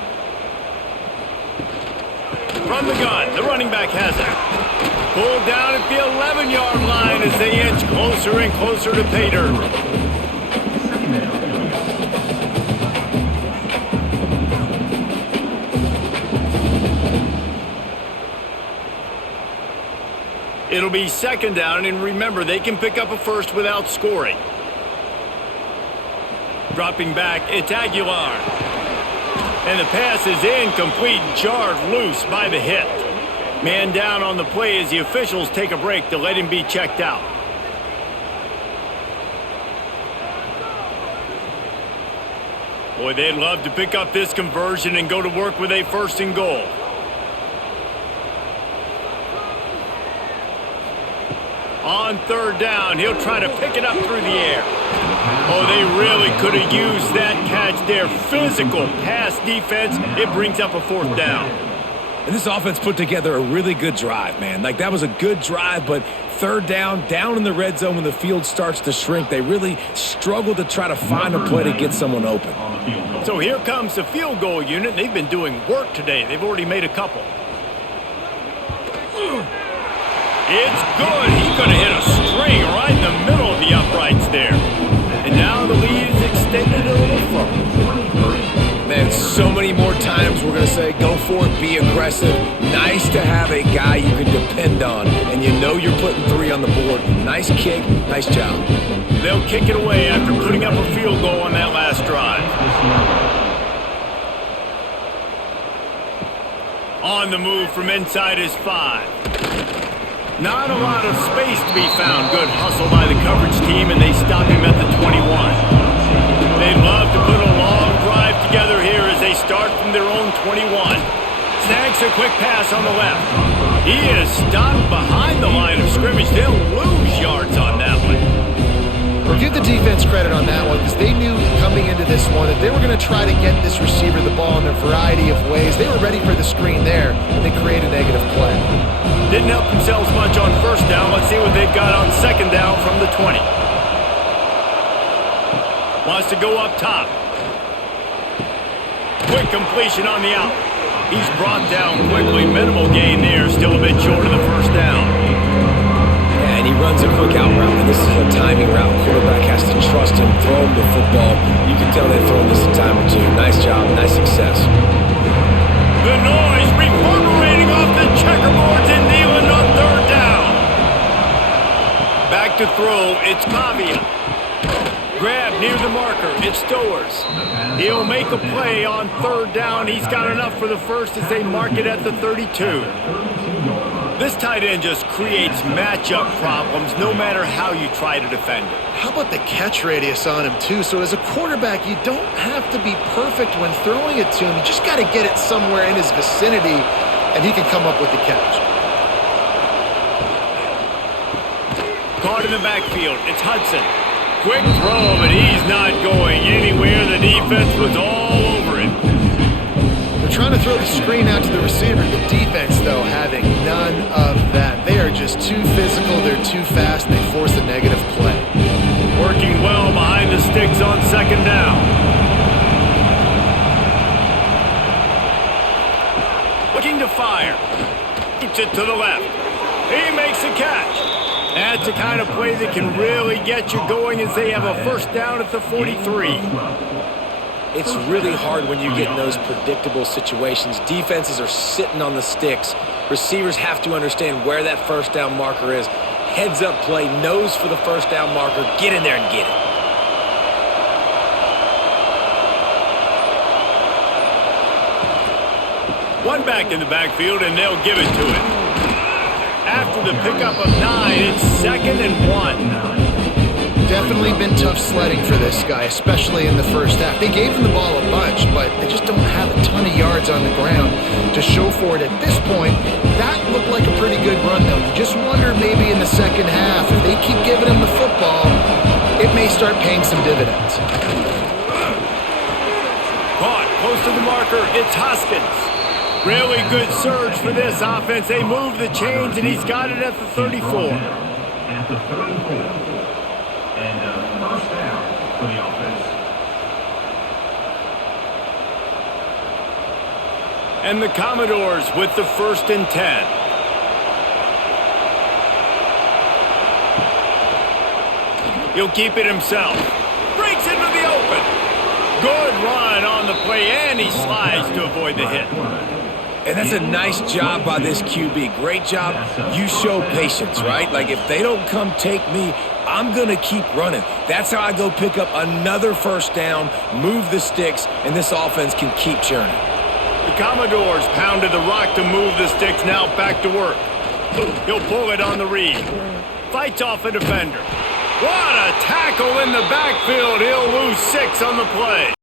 From the gun, the running back has it. Pulled down at the 11-yard line as they inch closer and closer to pay dirt. It'll be 2nd down, and remember, they can pick up a first without scoring. Dropping back, it's Aguilar. And the pass is incomplete, jarred loose by the hit. Man down on the play as the officials take a break to let him be checked out. Boy, they'd love to pick up this conversion and go to work with a 1st and goal. On 3rd down, he'll try to pick it up through the air. Oh, they really could have used that catch there. Physical pass defense. It brings up a 4th down. And this offense put together a really good drive, man. Like, that was a good drive, but third down in the red zone when the field starts to shrink. They really struggle to try to find a play to get someone open. So here comes the field goal unit. They've been doing work today. They've already made a couple. It's good. He's going to hit a string right in the middle of the uprights there. And now the lead is extended a little further. Man, so many more times we're going to say, go for it, be aggressive. Nice to have a guy you can depend on, and you know you're putting 3 on the board. Nice kick, nice job. They'll kick it away after putting up a field goal on that last drive. On the move from inside his 5. Not a lot of space to be found. Good hustle by the coverage team, and they stop him at the 21. They'd love to put a long drive together here as they start from their own 21. Snags a quick pass on the left. He is stopped behind the line of scrimmage. They'll lose yards on that one. Well, give the defense credit on that one because they knew coming into this one that they were going to try to get this receiver the ball in a variety of ways. They were ready for the screen there, and they create a negative play. Didn't help themselves much on first down. Let's see what they've got on second down from the 20. Wants to go up top. Quick completion on the out. He's brought down quickly. Minimal gain there. Still a bit short of the first down. Yeah, and he runs a quick out route, and this is a timing route. Quarterback has to trust him, throw him the football. You can tell they've thrown this a time or two. Nice job, nice success. The noise reverberating off the checkerboards in Neyland on third down. Back to throw, it's Pavia. Grab near the marker, it's Stowers. He'll make a play on third down. He's got enough for the first as they mark it at the 32. This tight end just creates matchup problems no matter how you try to defend it. How about the catch radius on him, too? So as a quarterback, you don't have to be perfect when throwing it to him. You just got to get it somewhere in his vicinity, and he can come up with the catch. Caught in the backfield, it's Hudson. Quick throw, but he's not going anywhere. The defense was all over him. They're trying to throw the screen out to the receiver. The defense, though, having none of that. They are just too physical. They're too fast, and they force a negative play. Working well behind the sticks on second down. Looking to fire. Keeps it to the left. He makes a catch. That's the kind of play that can really get you going as they have a first down at the 43. It's really hard when you get in those predictable situations. Defenses are sitting on the sticks. Receivers have to understand where that first down marker is. Heads up play, nose for the first down marker. Get in there and get it. One back in the backfield, and they'll give it to him. After the pickup of 9, it's 2nd and 1. Definitely been tough sledding for this guy, especially in the first half. They gave him the ball a bunch, but they just don't have a ton of yards on the ground to show for it at this point. That looked like a pretty good run, though. You just wonder maybe in the second half, if they keep giving him the football, it may start paying some dividends. Caught close to the marker, it's Hoskins. Really good surge for this offense. They move the chains, and he's got it at the 34. At the 34. And first down for the offense. And the Commodores with the 1st and 10. He'll keep it himself. Breaks into the open. Good run on the play, and he slides to avoid the hit. And that's a nice job by this QB. Great job. You show patience, right? Like, if they don't come take me, I'm going to keep running. That's how I go pick up another first down, move the sticks, and this offense can keep churning. The Commodores pounded the rock to move the sticks. Now back to work. He'll pull it on the read. Fights off a defender. What a tackle in the backfield. He'll lose 6 on the play.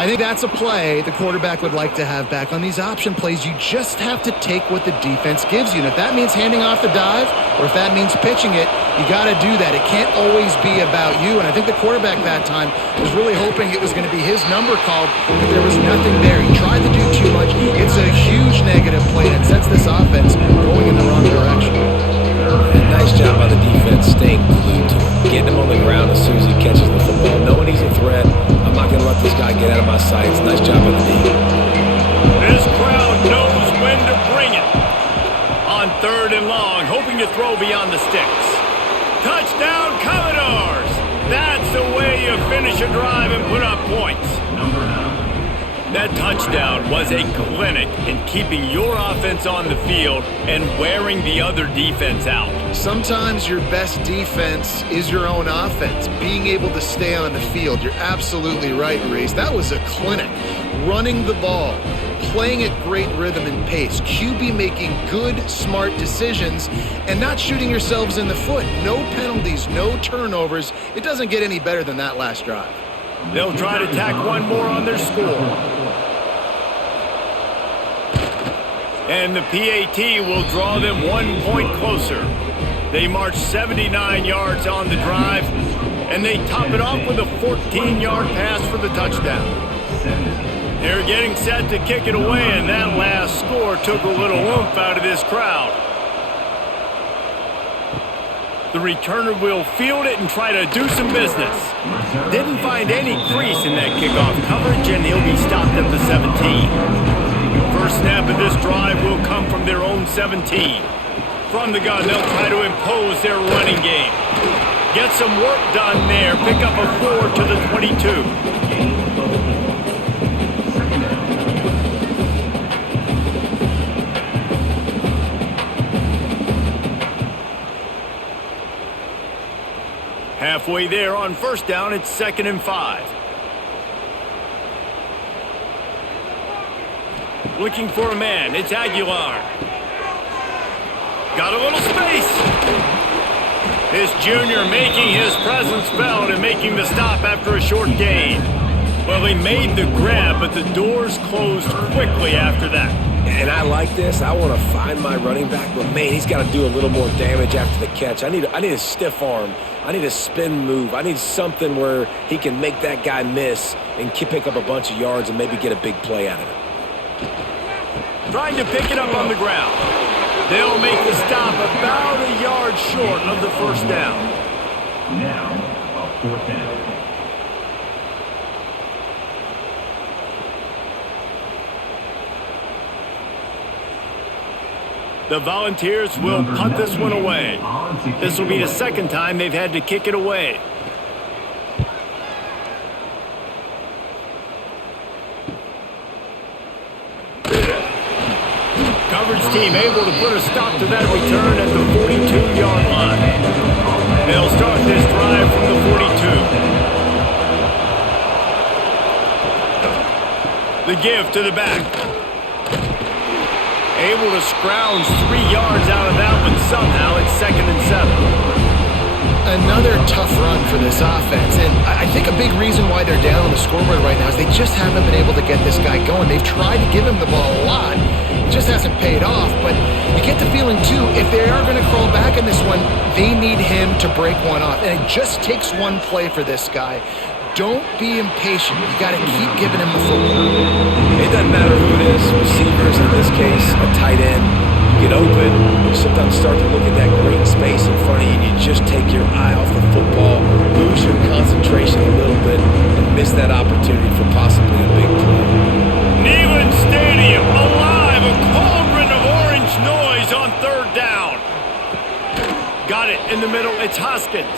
I think that's a play the quarterback would like to have back. On these option plays, you just have to take what the defense gives you. And if that means handing off the dive or if that means pitching it, you got to do that. It can't always be about you. And I think the quarterback that time was really hoping it was going to be his number called, but there was nothing there. He tried to do too much. It's a huge negative play that sets this offense going in the wrong direction. And nice job by the defense staying glued to him, getting him on the ground as soon as he catches the football. Knowing he's a threat, I'm not going to let this guy get out of my sights. Nice job by the D. This crowd knows when to bring it. On 3rd and long, hoping to throw beyond the sticks. Touchdown, Commodores! That's the way you finish a drive and put up points. That touchdown was a clinic in keeping your offense on the field and wearing the other defense out. Sometimes your best defense is your own offense, being able to stay on the field. You're absolutely right, Reese. That was a clinic. Running the ball, playing at great rhythm and pace, QB making good, smart decisions, and not shooting yourselves in the foot. No penalties, no turnovers. It doesn't get any better than that last drive. They'll try to tack one more on their score. And the PAT will draw them 1 point closer. They march 79 yards on the drive, and they top it off with a 14-yard pass for the touchdown. They're getting set to kick it away, and that last score took a little oomph out of this crowd. The returner will field it and try to do some business. Didn't find any crease in that kickoff coverage, and he'll be stopped at the 17. First snap of this drive will come from their own 17. From the gun, they'll try to impose their running game. Get some work done there. Pick up a 4 to the 22. Halfway there on first down, it's 2nd and 5. Looking for a man, it's Aguilar. Got a little space. This junior making his presence felt and making the stop after a short gain. Well, he made the grab, but the doors closed quickly after that. And I like this. I want to find my running back, but man, he's got to do a little more damage after the catch. I need a stiff arm. I need a spin move. I need something where he can make that guy miss and pick up a bunch of yards and maybe get a big play out of it. Trying to pick it up on the ground. They'll make the stop about a yard short of the first down. Now, a 4th down. The Volunteers will punt this one away. This will be the 2nd time they've had to kick it away. Coverage team able to put a stop to that return at the 42-yard line. They'll start this drive from the 42. The give to the back. Able to scrounge 3 yards out of that one somehow. It's 2nd and 7. Another tough run for this offense, and I think a big reason why they're down on the scoreboard right now is they just haven't been able to get this guy going. They've tried to give him the ball a lot. It just hasn't paid off, but you get the feeling, too, if they are going to crawl back in this one, they need him to break one off, and it just takes one play for this guy. Don't be impatient. You got to keep giving him the football. It doesn't matter who it is. Receivers, in this case, a tight end. Get open, you sometimes start to look at that green space in front of you and you just take your eye off the football, lose your concentration a little bit, and miss that opportunity for possibly a big play. Neyland Stadium alive, a cauldron of orange noise on 3rd down. Got it in the middle, it's Hoskins.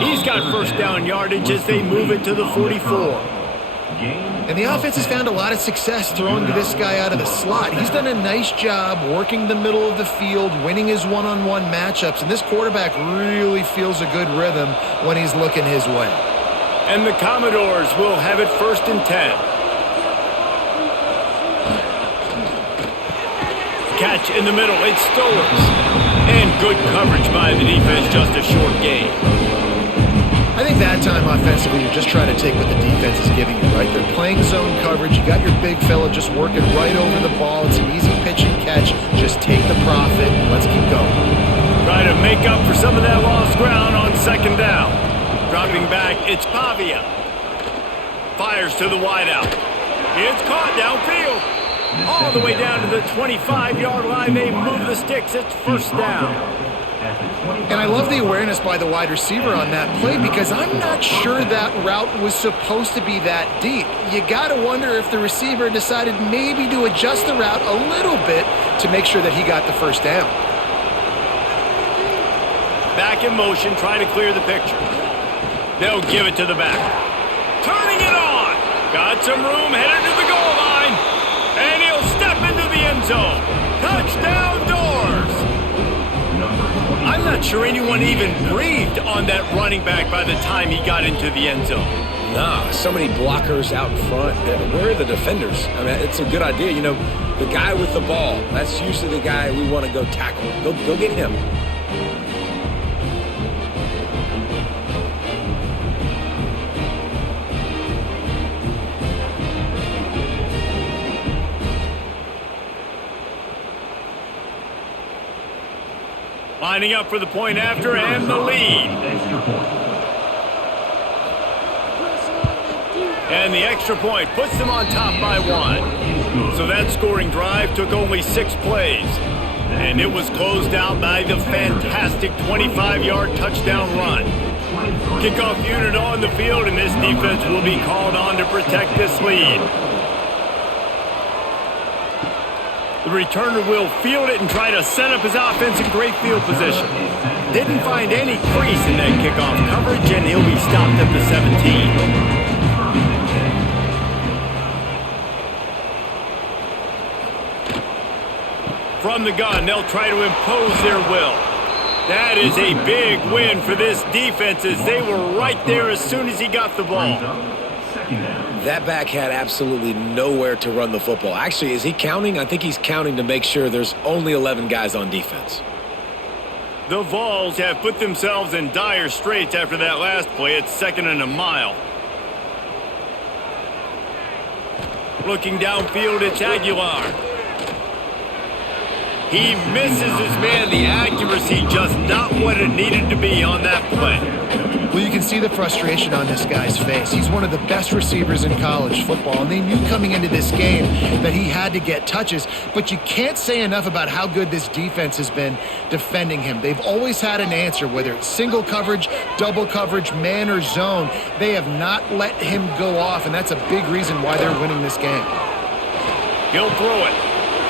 He's got first down yardage as they move it to the 44. And the offense has found a lot of success throwing to this guy out of the slot. He's done a nice job working the middle of the field, winning his one-on-one matchups, and this quarterback really feels a good rhythm when he's looking his way. And the Commodores will have it 1st and 10. Catch in the middle, it's Stowers. And good coverage by the defense, just a short gain. I think that time offensively, you're just trying to take what the defense is giving you, right? They're playing zone coverage. You got your big fella just working right over the ball. It's an easy pitch and catch. Just take the profit and let's keep going. Try to make up for some of that lost ground on 2nd down. Dropping back, it's Pavia. Fires to the wideout. It's caught downfield. All the way down to the 25-yard line. They move the sticks. It's 1st down. at the 25. And I love the awareness by the wide receiver on that play because I'm not sure that route was supposed to be that deep. You got to wonder if the receiver decided maybe to adjust the route a little bit to make sure that he got the first down. Back in motion, trying to clear the picture. They'll give it to the back. Turning it on. Got some room, headed to the goal line. And he'll step into the end zone. Touchdown Doors. I'm not sure anyone even breathed on that running back by the time he got into the end zone. Nah, so many blockers out front. Where are the defenders? I mean, it's a good idea. You know, the guy with the ball, that's usually the guy we want to go tackle. Go get him. Lining up for the point after and the lead. Extra point. And the extra point puts them on top by 1. So that scoring drive took only 6 plays. And it was closed out by the fantastic 25-yard touchdown run. Kickoff unit on the field, and this defense will be called on to protect this lead. The returner will field it and try to set up his offense in great field position. Didn't find any crease in that kickoff coverage, and he'll be stopped at the 17. From the gun, they'll try to impose their will. That is a big win for this defense as they were right there as soon as he got the ball. That back had absolutely nowhere to run the football. Actually, is he counting? I think he's counting to make sure there's only 11 guys on defense. The Vols have put themselves in dire straits after that last play. It's 2nd and a mile. Looking downfield, it's Aguilar. He misses his man. The accuracy just not what it needed to be on that play. Well, you can see the frustration on this guy's face. He's one of the best receivers in college football, and they knew coming into this game that he had to get touches, but you can't say enough about how good this defense has been defending him. They've always had an answer, whether it's single coverage, double coverage, man or zone. They have not let him go off, and that's a big reason why they're winning this game. He'll throw it.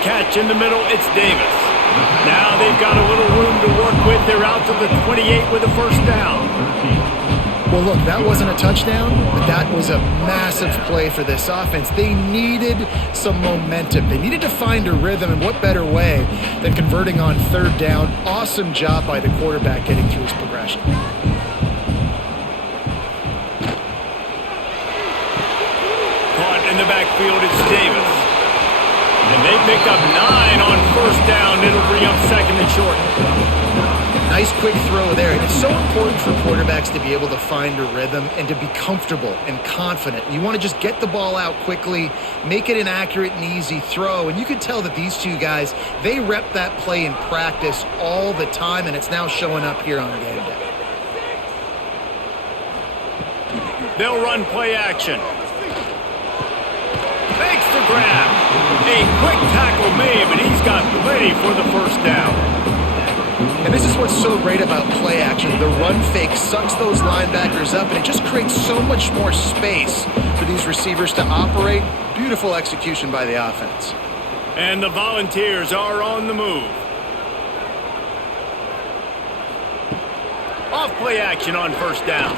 Catch in the middle, it's Davis. Now they've got a little room to work with. They're out to the 28 with a first down. Well, look, that wasn't a touchdown, but that was a massive play for this offense. They needed some momentum. They needed to find a rhythm, and what better way than converting on 3rd down. Awesome job by the quarterback getting through his progression. Caught in the backfield, it's Davis. And they pick up 9 on first down. It'll bring up 2nd and short. Nice quick throw there. And it's so important for quarterbacks to be able to find a rhythm and to be comfortable and confident. You want to just get the ball out quickly, make it an accurate and easy throw. And you could tell that these two guys, they rep that play in practice all the time, and it's now showing up here on game day. They'll run play action. Makes the grab. A quick tackle made, but he's got plenty for the first down. And this is what's so great about play action. The run fake sucks those linebackers up, and it just creates so much more space for these receivers to operate. Beautiful execution by the offense. And the Volunteers are on the move. Off play action on first down.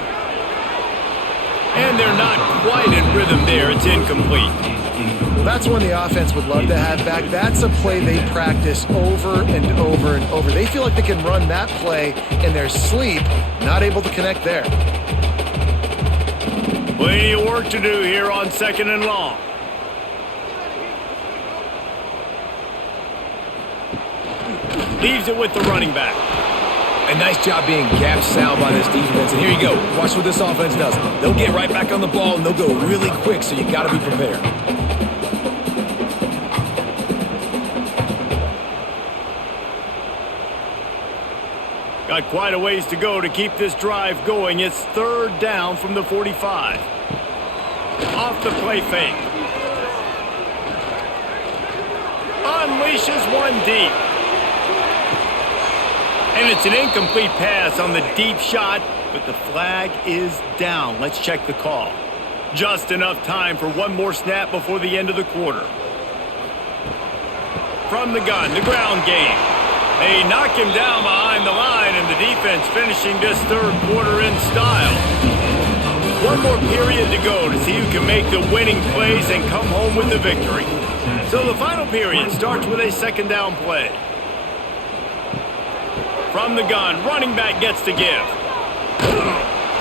And they're not quite in rhythm there. It's incomplete. Well, that's one the offense would love to have back. That's a play they practice over and over and over. They feel like they can run that play in their sleep, not able to connect there. Plenty of work to do here on 2nd and long. Leaves it with the running back. A nice job being gap sound by this defense. And here you go. Watch what this offense does. They'll get right back on the ball, and they'll go really quick, so you got to be prepared. Got quite a ways to go to keep this drive going. It's 3rd down from the 45. Off the play fake. Unleashes one deep. And it's an incomplete pass on the deep shot, but the flag is down. Let's check the call. Just enough time for one more snap before the end of the quarter. From the gun, the ground game. They knock him down behind the line, and the defense finishing this third quarter in style. One more period to go to see who can make the winning plays and come home with the victory. So the final period starts with a second down play. From the gun, running back gets to give.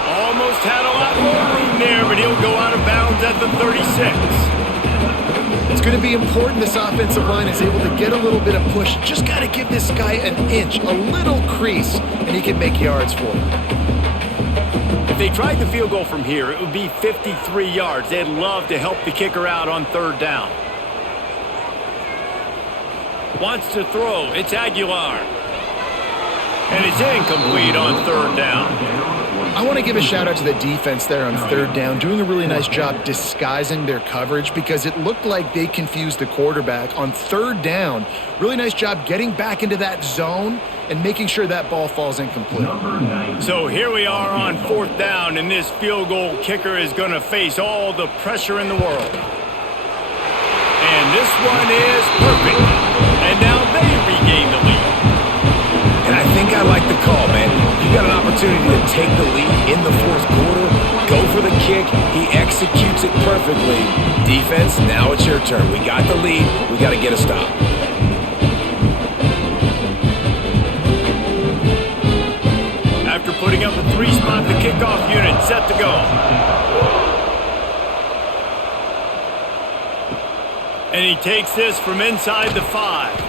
Almost had a lot more room there, but he'll go out of bounds at the 36. It's going to be important this offensive line is able to get a little bit of push. Just got to give this guy an inch, a little crease, and he can make yards for him. If they tried the field goal from here, it would be 53 yards. They'd love to help the kicker out on third down. Wants to throw. It's Aguilar. And it's incomplete on third down. I want to give a shout out to the defense there on third down, doing a really nice job disguising their coverage because it looked like they confused the quarterback on third down. Really nice job getting back into that zone and making sure that ball falls incomplete. So here we are on fourth down, and this field goal kicker is going to face all the pressure in the world. And this one is perfect. And now they regain the lead. And I think I like the call, man. You got an opportunity to take the lead in the fourth quarter, go for the kick. He executes it perfectly. Defense, now it's your turn. We got the lead. We got to get a stop. After putting up a three-spot, the kickoff unit set to go. And he takes this from inside the 5.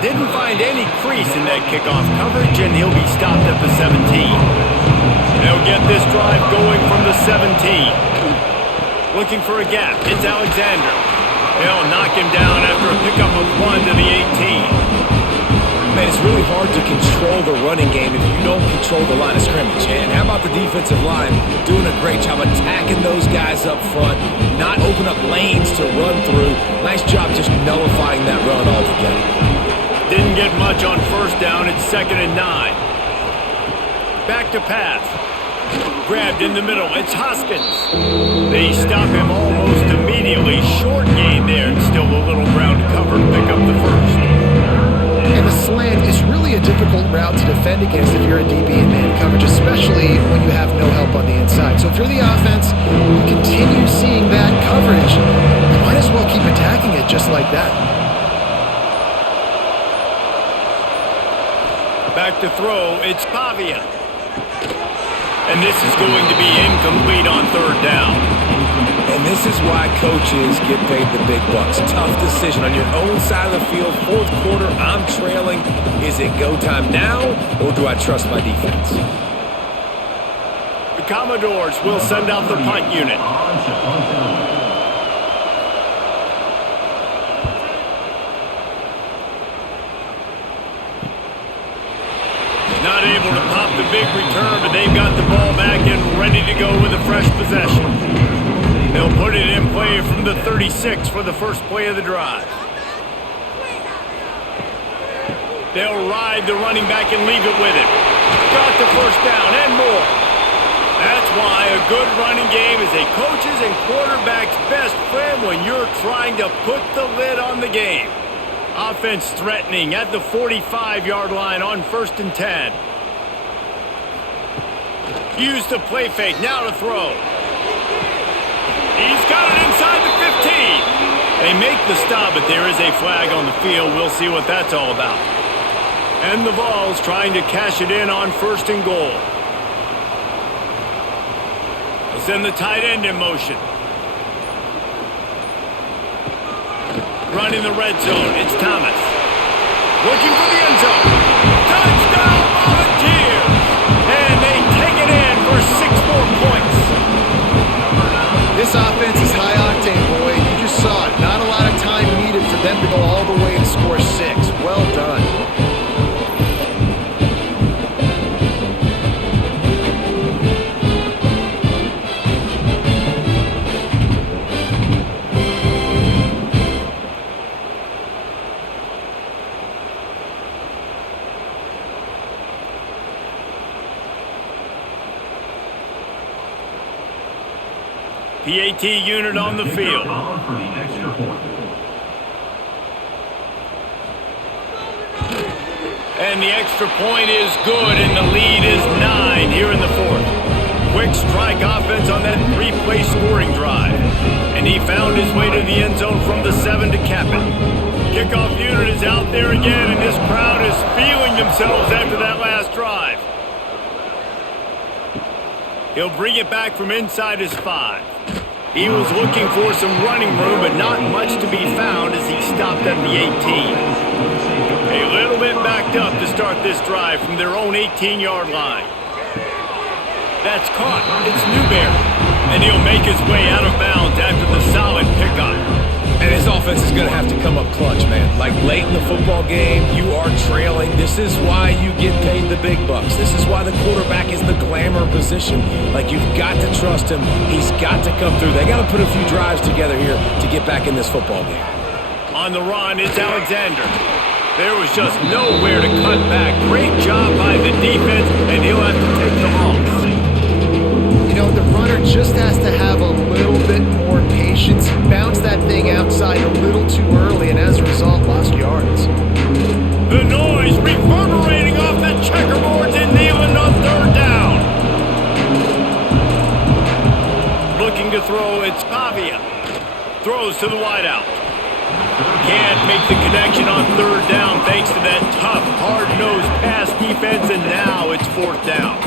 Didn't find any crease in that kickoff coverage, and he'll be stopped at the 17. They'll get this drive going from the 17. Looking for a gap. It's Alexander. They'll knock him down after a pickup of 1 to the 18. Man, it's really hard to control the running game if you don't control the line of scrimmage. And how about the defensive line doing a great job attacking those guys up front, not open up lanes to run through. Nice job just nullifying that run altogether. Didn't get much on first down. It's 2nd and 9. Back to pass. Grabbed in the middle. It's Hoskins. They stop him almost immediately. Short gain there, and still a little ground to cover to pick up the first. And the slant is really a difficult route to defend against if you're a DB in man coverage, especially when you have no help on the inside. So if you're the offense, you continue seeing that coverage, you might as well keep attacking it just like that. Back to throw, it's Pavia. And this is going to be incomplete on third down. And this is why coaches get paid the big bucks. Tough decision on your own side of the field. Fourth quarter, I'm trailing. Is it go time now, or do I trust my defense? The Commodores will send out the punt unit. Not able to pop the big return, but they've got the ball back and ready to go with a fresh possession. They'll put it in play from the 36 for the first play of the drive. They'll ride the running back and leave it with him. Got the first down and more. That's why a good running game is a coach's and quarterback's best friend when you're trying to put the lid on the game. Offense threatening at the 45-yard line on 1st and 10. Use the play fake, now to throw. He's got it inside the 15. They make the stop, but there is a flag on the field. We'll see what that's all about. And the Vols trying to cash it in on 1st and goal. They'll send the tight end in motion. Running the red zone, it's Thomas. Looking for the end zone. Touchdown, Volunteers! And they take it in for 6 more points. This offense is high octane, boy. You just saw it. Not a lot of time needed for them to go all the way and score 6. Well done. PAT unit on the field. For the extra point. And the extra point is good, and the lead is 9 here in the fourth. Quick strike offense on that 3-play scoring drive. And he found his way to the end zone from the 7 to cap it. Kickoff unit is out there again, and this crowd is feeling themselves after that last drive. He'll bring it back from inside his 5. He was looking for some running room, but not much to be found as he stopped at the 18. A little bit backed up to start this drive from their own 18-yard line. That's caught. It's Newberry. And he'll make his way out of bounds after the solid pickup. And his offense is going to have to come up clutch, man. Like late in the football game, you are trailing. This is why you get paid the big bucks. This is why the quarterback is the glamour position. Like, you've got to trust him. He's got to come through. They got to put a few drives together here to get back in this football game. On the run is Alexander. There was just nowhere to cut back. Great job by the defense, and he'll have to take the loss. You know, the runner just has to have a little bit more patience. He bounced that thing outside a little too early, and as a result, lost yards. The noise reverberating off the checkerboards in Neyland on third down. Looking to throw, it's Pavia. Throws to the wideout. Can't make the connection on third down thanks to that tough, hard-nosed pass defense, and now it's fourth down.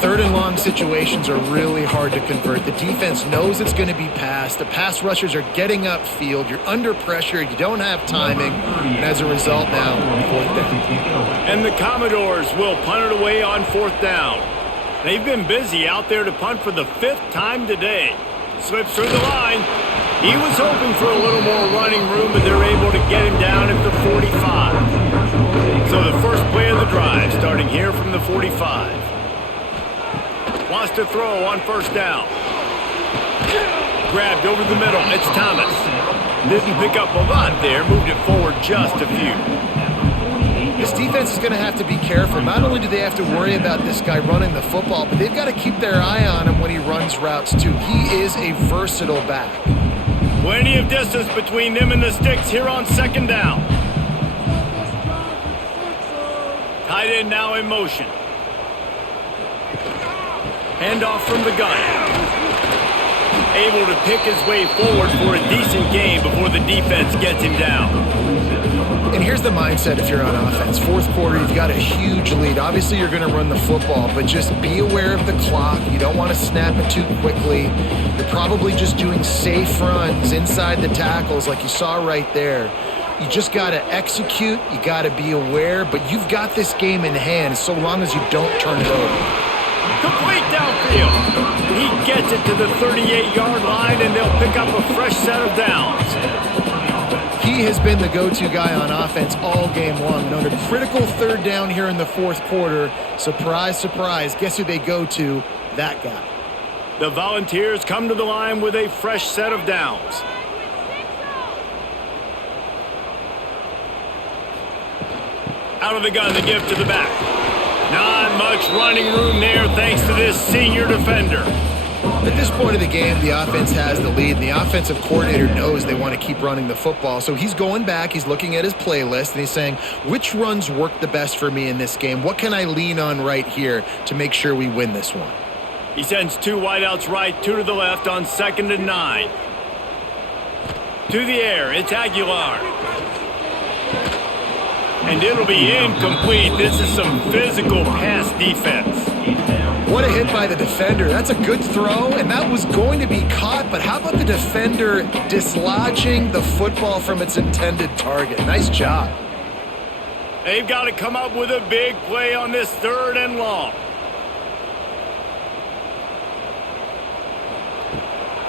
Third and long situations are really hard to convert. The defense knows it's going to be passed. The pass rushers are getting upfield. You're under pressure. You don't have timing. And as a result now, fourth down. And the Commodores will punt it away on fourth down. They've been busy out there to punt for the 5th time today. Slips through the line. He was hoping for a little more running room, but they're able to get him down at the 45. So the first play of the drive starting here from the 45. Wants to throw on first down. Grabbed over the middle. It's Thomas. Didn't pick up a lot there. Moved it forward just a few. This defense is going to have to be careful. Not only do they have to worry about this guy running the football, but they've got to keep their eye on him when he runs routes too. He is a versatile back. Plenty of distance between them and the sticks here on second down. Tight end now in motion. Handoff from the gun. Able to pick his way forward for a decent gain before the defense gets him down. And here's the mindset if you're on offense. Fourth quarter, you've got a huge lead. Obviously, you're going to run the football, but just be aware of the clock. You don't want to snap it too quickly. You're probably just doing safe runs inside the tackles like you saw right there. You just got to execute. You got to be aware, but you've got this game in hand so long as you don't turn it over. Complete downfield. He gets it to the 38-yard line, and they'll pick up a fresh set of downs. He has been the go-to guy on offense all game long. And on a critical third down here in the fourth quarter, surprise, surprise, guess who they go to? That guy. The Volunteers come to the line with a fresh set of downs. Out of the gun, the give to the back. Not much running room there thanks to this senior defender. At this point of the game, the offense has the lead, and the offensive coordinator knows they want to keep running the football. So he's going back, he's looking at his playlist, and he's saying, which runs work the best for me in this game? What can I lean on right here to make sure we win this one? He sends 2 wideouts right, 2 to the left on 2nd and 9. To the air, it's Aguilar. And it'll be incomplete. This is some physical pass defense. What a hit by the defender. That's a good throw, and that was going to be caught, but how about the defender dislodging the football from its intended target? Nice job. They've got to come up with a big play on this 3rd and long.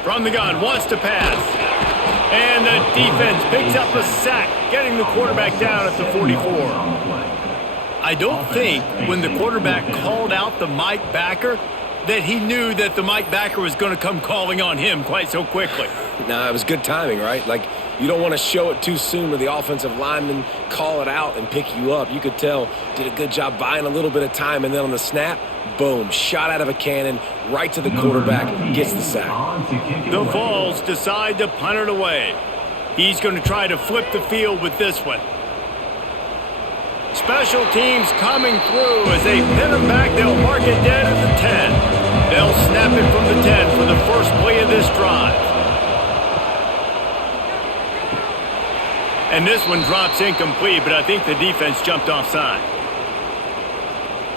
From the gun, wants to pass. And the defense picks up a sack, getting the quarterback down at the 44. I don't think when the quarterback called out the Mike backer that he knew that the Mike backer was going to come calling on him quite so quickly. No, it was good timing, right? Like, you don't want to show it too soon where the offensive lineman call it out and pick you up. You could tell, did a good job buying a little bit of time, and then on the snap, boom, shot out of a cannon, right to the quarterback, gets the sack. The Vols decide to punt it away. He's going to try to flip the field with this one. Special teams coming through as they pin him back. They'll mark it dead at the 10. They'll snap it from the 10 for the first play of this drive. And this one drops incomplete, but I think the defense jumped offside.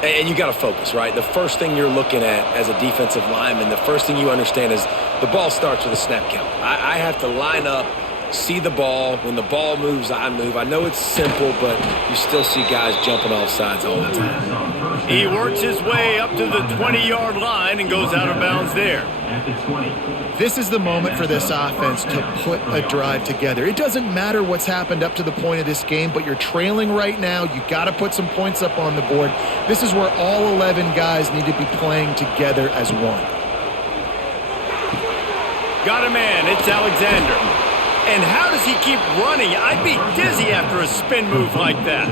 And you got to focus, right? The first thing you're looking at as a defensive lineman, the first thing you understand is the ball starts with a snap count. I have to line up, see the ball. When the ball moves, I move. I know it's simple, but you still see guys jumping off sides all the time. He works his way up to the 20-yard line and goes out of bounds there. This is the moment for this offense to put a drive together. It doesn't matter what's happened up to the point of this game, but you're trailing right now. You got to put some points up on the board. This is where all 11 guys need to be playing together as one. Got a man. It's Alexander. And how does he keep running? I'd be dizzy after a spin move like that.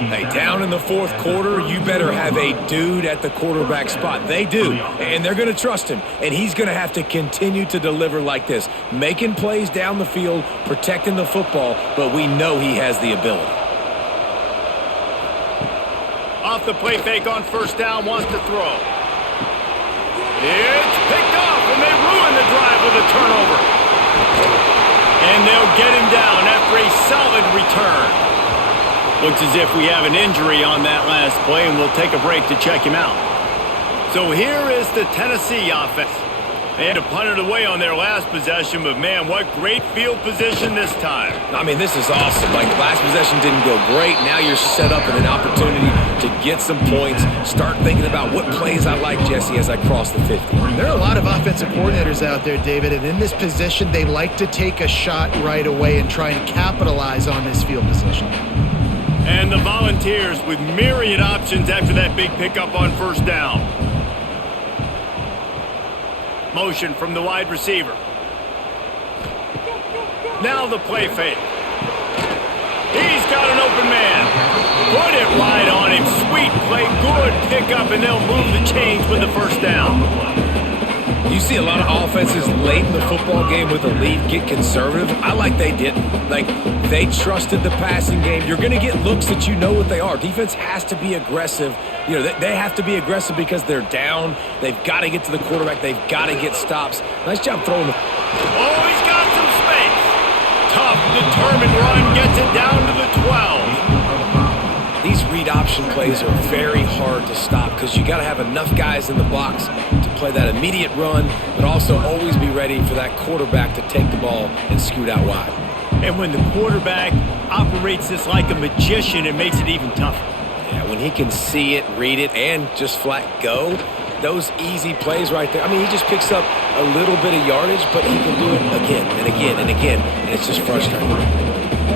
Hey, down in the fourth quarter, you better have a dude at the quarterback spot. They do, and they're going to trust him. And he's going to have to continue to deliver like this, making plays down the field, protecting the football, but we know he has the ability. Off the play fake on first down, wants to throw. It's picked off, and they ruin the drive with a turnover. And they'll get him down after a solid return. Looks as if we have an injury on that last play, and we'll take a break to check him out. So here is the Tennessee offense. They had to punt it away on their last possession, but man, what great field position this time. I mean, this is awesome. Like, last possession didn't go great. Now you're set up in an opportunity to get some points. Start thinking about what plays I like, Jesse, as I cross the 50. There are a lot of offensive coordinators out there, David, and in this position, they like to take a shot right away and try and capitalize on this field position. And the Volunteers with myriad options after that big pickup on first down. Motion from the wide receiver. Now the play fake. He's got an open man. Put it right on him. Sweet play, good pickup, and they'll move the chains with the first down. You see a lot of offenses late in the football game with a lead get conservative. I like they didn't. Like, they trusted the passing game. You're going to get looks that you know what they are. Defense has to be aggressive. You know, they have to be aggressive because they're down. They've got to get to the quarterback. They've got to get stops. Nice job throwing the... Oh, he's got some space. Tough, determined run gets it down to the 12. These read option plays are very hard to stop because you got to have enough guys in the box to play that immediate run, but also always be ready for that quarterback to take the ball and scoot out wide. And when the quarterback operates this like a magician, it makes it even tougher. Yeah, when he can see it, read it, and just flat go, those easy plays right there. I mean, he just picks up a little bit of yardage, but he can do it again and again and again, and it's just frustrating.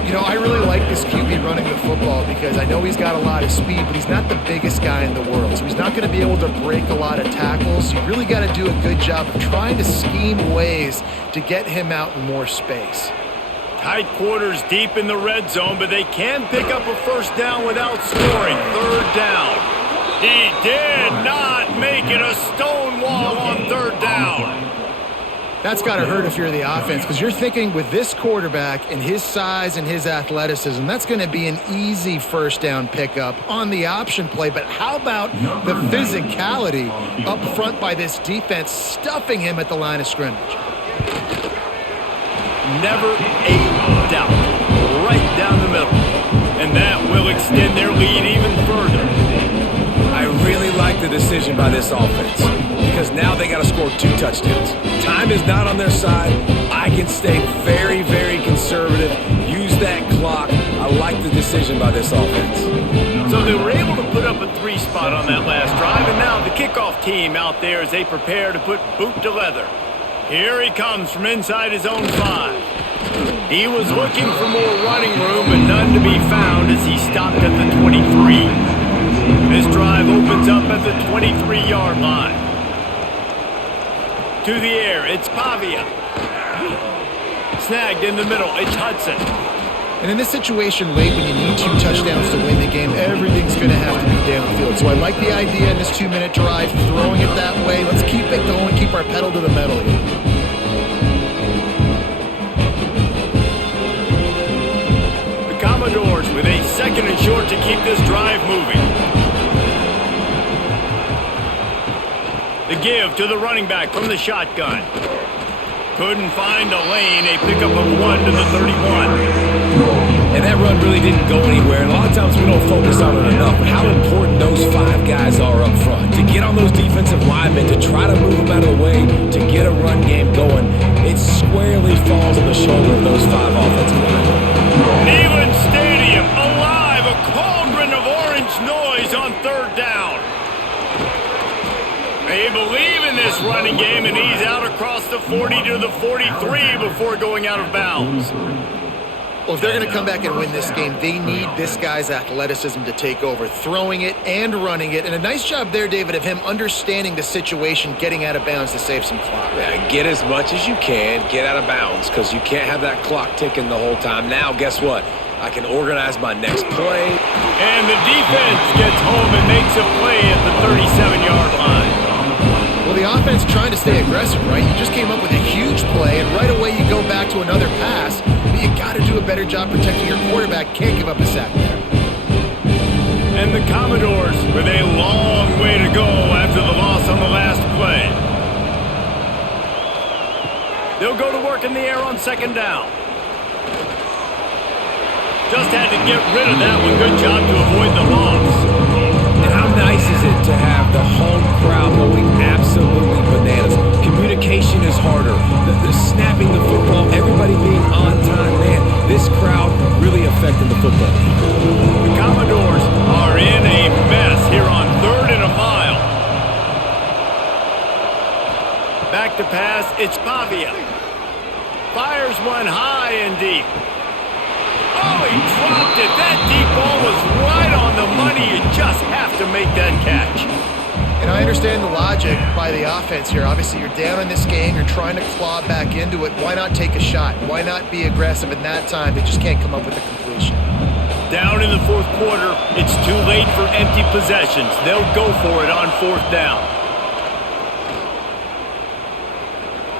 You know, I really like this QB running the football because I know he's got a lot of speed, but he's not the biggest guy in the world. So he's not going to be able to break a lot of tackles. You really got to do a good job of trying to scheme ways to get him out in more space. Tight quarters deep in the red zone, but they can pick up a first down without scoring. Third down. He did not make it a stone wall on third down. That's got to hurt if you're the offense because you're thinking with this quarterback and his size and his athleticism, that's going to be an easy first down pickup on the option play. But how about the physicality up front by this defense stuffing him at the line of scrimmage? Never a doubt. Right down the middle. And that will extend their lead even further. I really like the decision by this offense because now they got to score 2 touchdowns. Time is not on their side. I can stay very, very conservative. Use that clock. I like the decision by this offense. So they were able to put up a 3 spot on that last drive, and now the kickoff team out there as they prepare to put boot to leather. Here he comes from inside his own 5. He was looking for more running room, but none to be found as he stopped at the 23. This drive opens up at the 23-yard line. To the air, it's Pavia. Snagged in the middle, it's Hudson. And in this situation late when you need 2 touchdowns to win the game, everything's going to have to be downfield. So I like the idea in this 2-minute drive, throwing it that way. Let's keep it going, keep our pedal to the metal here. The Commodores with a 2nd and short to keep this drive moving. The give to the running back from the shotgun. Couldn't find a lane, a pickup of 1 to the 31. And that run really didn't go anywhere. And a lot of times we don't focus on it enough, but how important those 5 guys are up front. To get on those defensive linemen, to try to move them out of the way, to get a run game going, it squarely falls on the shoulder of those 5 offensive linemen. Neyland Stadium alive, a cauldron of orange noise on 3rd down. They believe in this running game, and he's out across the 40 to the 43 before going out of bounds. Well, if they're going to come back and win this game, they need this guy's athleticism to take over, throwing it and running it. And a nice job there, David, of him understanding the situation, getting out of bounds to save some clock. Yeah, get as much as you can, get out of bounds, because you can't have that clock ticking the whole time. Now, guess what? I can organize my next play. And the defense gets home and makes a play at the 37-yard line. Well, the offense trying to stay aggressive, right? You just came up with a huge play, and right away you go back to another pass. But you got to do a better job protecting your quarterback. Can't give up a sack there. And the Commodores with a long way to go after the loss on the last play. They'll go to work in the air on 2nd down. Just had to get rid of that one. Good job to avoid the loss. And how nice is it to have the home crowd going absolutely bananas? Communication is harder. The snapping the football, everybody being on time. Man, this crowd really affecting the football. The Commodores are in a mess here on 3rd and a mile. Back to pass, it's Pavia. Fires one high and deep. Oh, he dropped it. That deep ball was right on the money. You just have to make that catch. And I understand the logic by the offense here. Obviously, you're down in this game. You're trying to claw back into it. Why not take a shot? Why not be aggressive in that time? They just can't come up with a completion. Down in the 4th quarter, it's too late for empty possessions. They'll go for it on 4th down.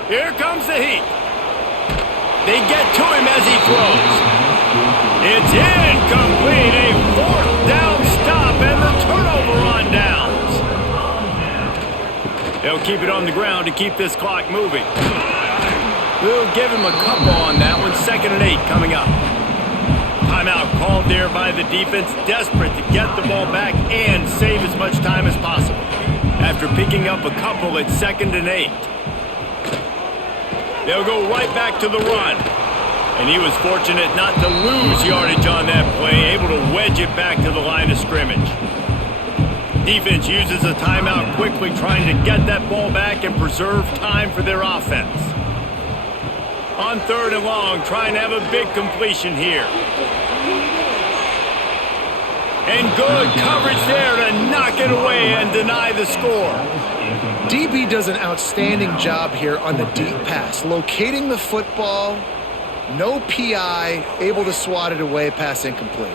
Here comes the heat. They get to him as he throws. It's incomplete. A 4th down stop and the turnover on downs. They'll keep it on the ground to keep this clock moving. We'll give him a couple on that one. 2nd and 8 coming up. Timeout called there by the defense, desperate to get the ball back and save as much time as possible. After picking up a couple, it's 2nd and 8. They'll go right back to the run. And he was fortunate not to lose yardage on that play, able to wedge it back to the line of scrimmage. Defense uses a timeout quickly, trying to get that ball back and preserve time for their offense. On 3rd and long, trying to have a big completion here. And good coverage there to knock it away and deny the score. DB does an outstanding job here on the deep pass, locating the football. No PI, able to swat it away, pass incomplete.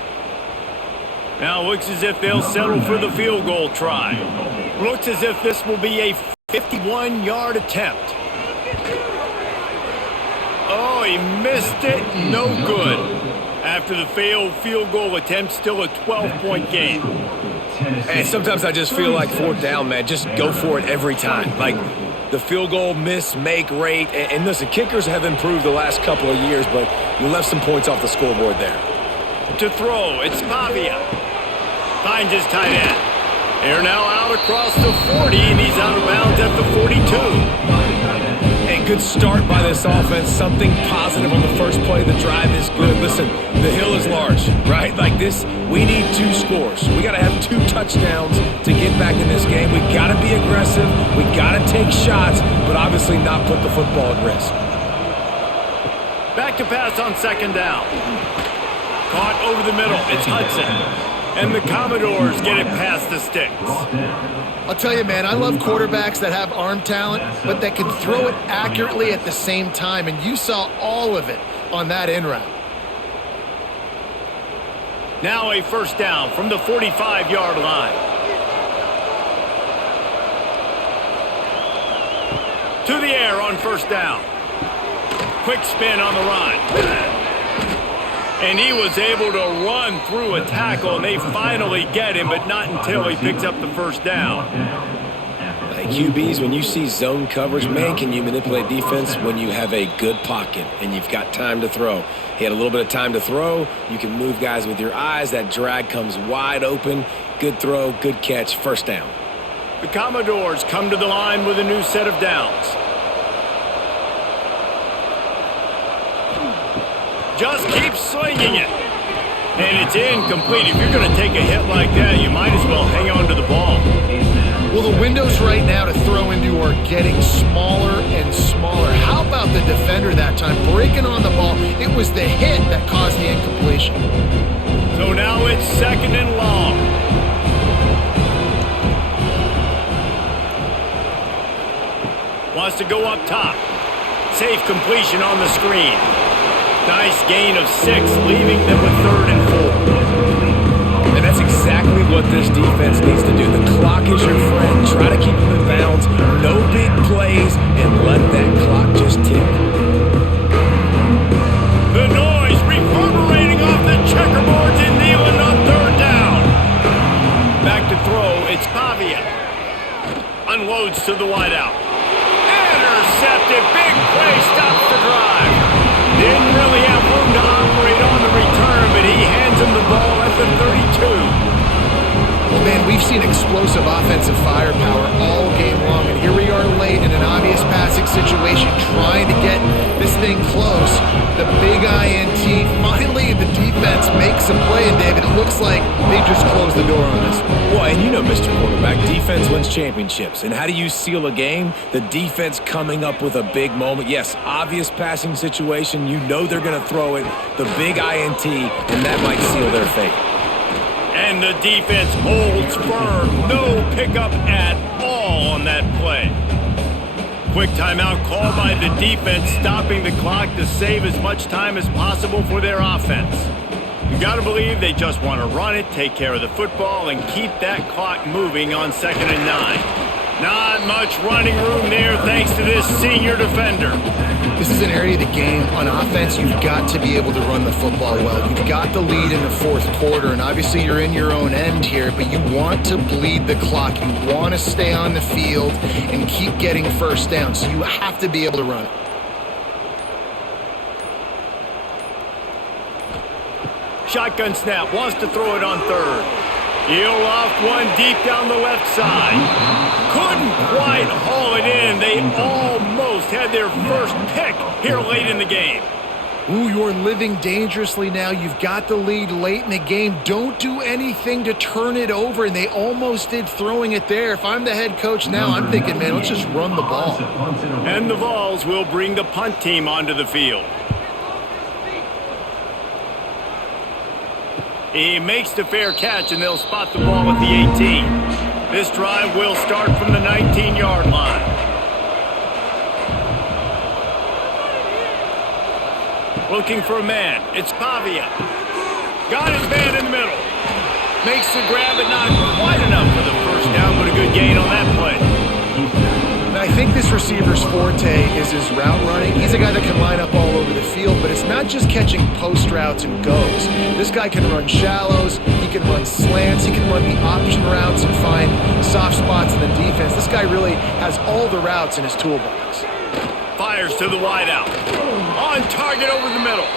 Now looks as if they'll settle for the field goal try. Looks as if this will be a 51-yard attempt. Oh, he missed it. No good. After the failed field goal attempt, still a 12-point game. And sometimes I just feel like 4th down, man, just go for it every time. Like, the field goal miss-make rate. And listen, kickers have improved the last couple of years, but you left some points off the scoreboard there. To throw, it's Pavia. Finds his tight end. They're now out across the 40, and he's out of bounds at the 42. A good start by this offense. Something positive on the first play of the drive is good. Listen, the hill is large, right? Like this, we need 2 scores. We got to have 2 touchdowns to get back in this game. We got to be aggressive. We got to take shots, but obviously not put the football at risk. Back to pass on 2nd down. Caught over the middle. It's Hudson. And the Commodores get it past the sticks. I'll tell you, man, I love quarterbacks that have arm talent, but that can throw it accurately at the same time, and you saw all of it on that in route. Now a first down from the 45-yard line. To the air on first down. Quick spin on the run. And he was able to run through a tackle, and they finally get him, but not until he picks up the first down. Like QBs, when you see zone coverage, man, can you manipulate defense when you have a good pocket and you've got time to throw? He had a little bit of time to throw. You can move guys with your eyes. That drag comes wide open. Good throw, good catch, first down. The Commodores come to the line with a new set of downs. Just keep slinging it. And it's incomplete. If you're going to take a hit like that, you might as well hang on to the ball. Well, the windows right now to throw into are getting smaller and smaller. How about the defender that time breaking on the ball? It was the hit that caused the incompletion. So now it's second and long. Wants to go up top. Safe completion on the screen. Nice gain of 6, leaving them with 3rd and 4. And that's exactly what this defense needs to do. The clock is your friend. Try to keep them in bounds. No big plays, and let that clock just tick. The noise reverberating off the checkerboards in Neyland on 3rd down. Back to throw, it's Pavia. Unloads to the wideout. Intercepted, big play, stops the drive. Didn't really have room to operate on the return, but he hands him the ball at the 32. Well, man, we've seen explosive offensive firepower all game long, and here we are late in an obvious passing situation trying to get this thing close. The big INT, finally the defense makes a play, and David, it looks like they just closed the door on this one. Well, and you know, Mr. Quarterback, defense wins championships. And how do you seal a game? The defense coming up with a big moment. Yes, obvious passing situation. You know they're going to throw it. The big INT, and that might seal their fate. And the defense holds firm. No pickup at all on that play. Quick timeout called by the defense, stopping the clock to save as much time as possible for their offense. You got to believe they just want to run it, take care of the football, and keep that clock moving on 2nd and 9. Not much running room there thanks to this senior defender. This is an area of the game on offense you've got to be able to run the football well. You've got the lead in the 4th quarter, and obviously you're in your own end here, but you want to bleed the clock. You want to stay on the field and keep getting first down, so you have to be able to run it. Shotgun snap, wants to throw it on 3rd. He'll off one deep down the left side. Couldn't quite haul it in. They almost had their first pick here late in the game. Ooh, you're living dangerously now. You've got the lead late in the game. Don't do anything to turn it over, and they almost did throwing it there. If I'm the head coach now, I'm thinking, man, let's just run the ball. And the Vols will bring the punt team onto the field. He makes the fair catch, and they'll spot the ball at the 18. This drive will start from the 19-yard line. Looking for a man. It's Pavia. Got his man in the middle. Makes the grab, but not quite enough for the first down, but a good gain on that play. And I think this receiver's forte is his route running. He's a guy that can line up all over the field, but it's not just catching post routes and goes. This guy can run shallows, he can run slants, he can run the option routes and find soft spots in the defense. This guy really has all the routes in his toolbox. Fires to the wideout. On target over the middle.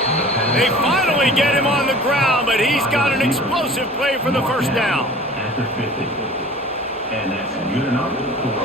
They finally get him on the ground, but he's got an explosive play for the first down. After 50. And that's good enough for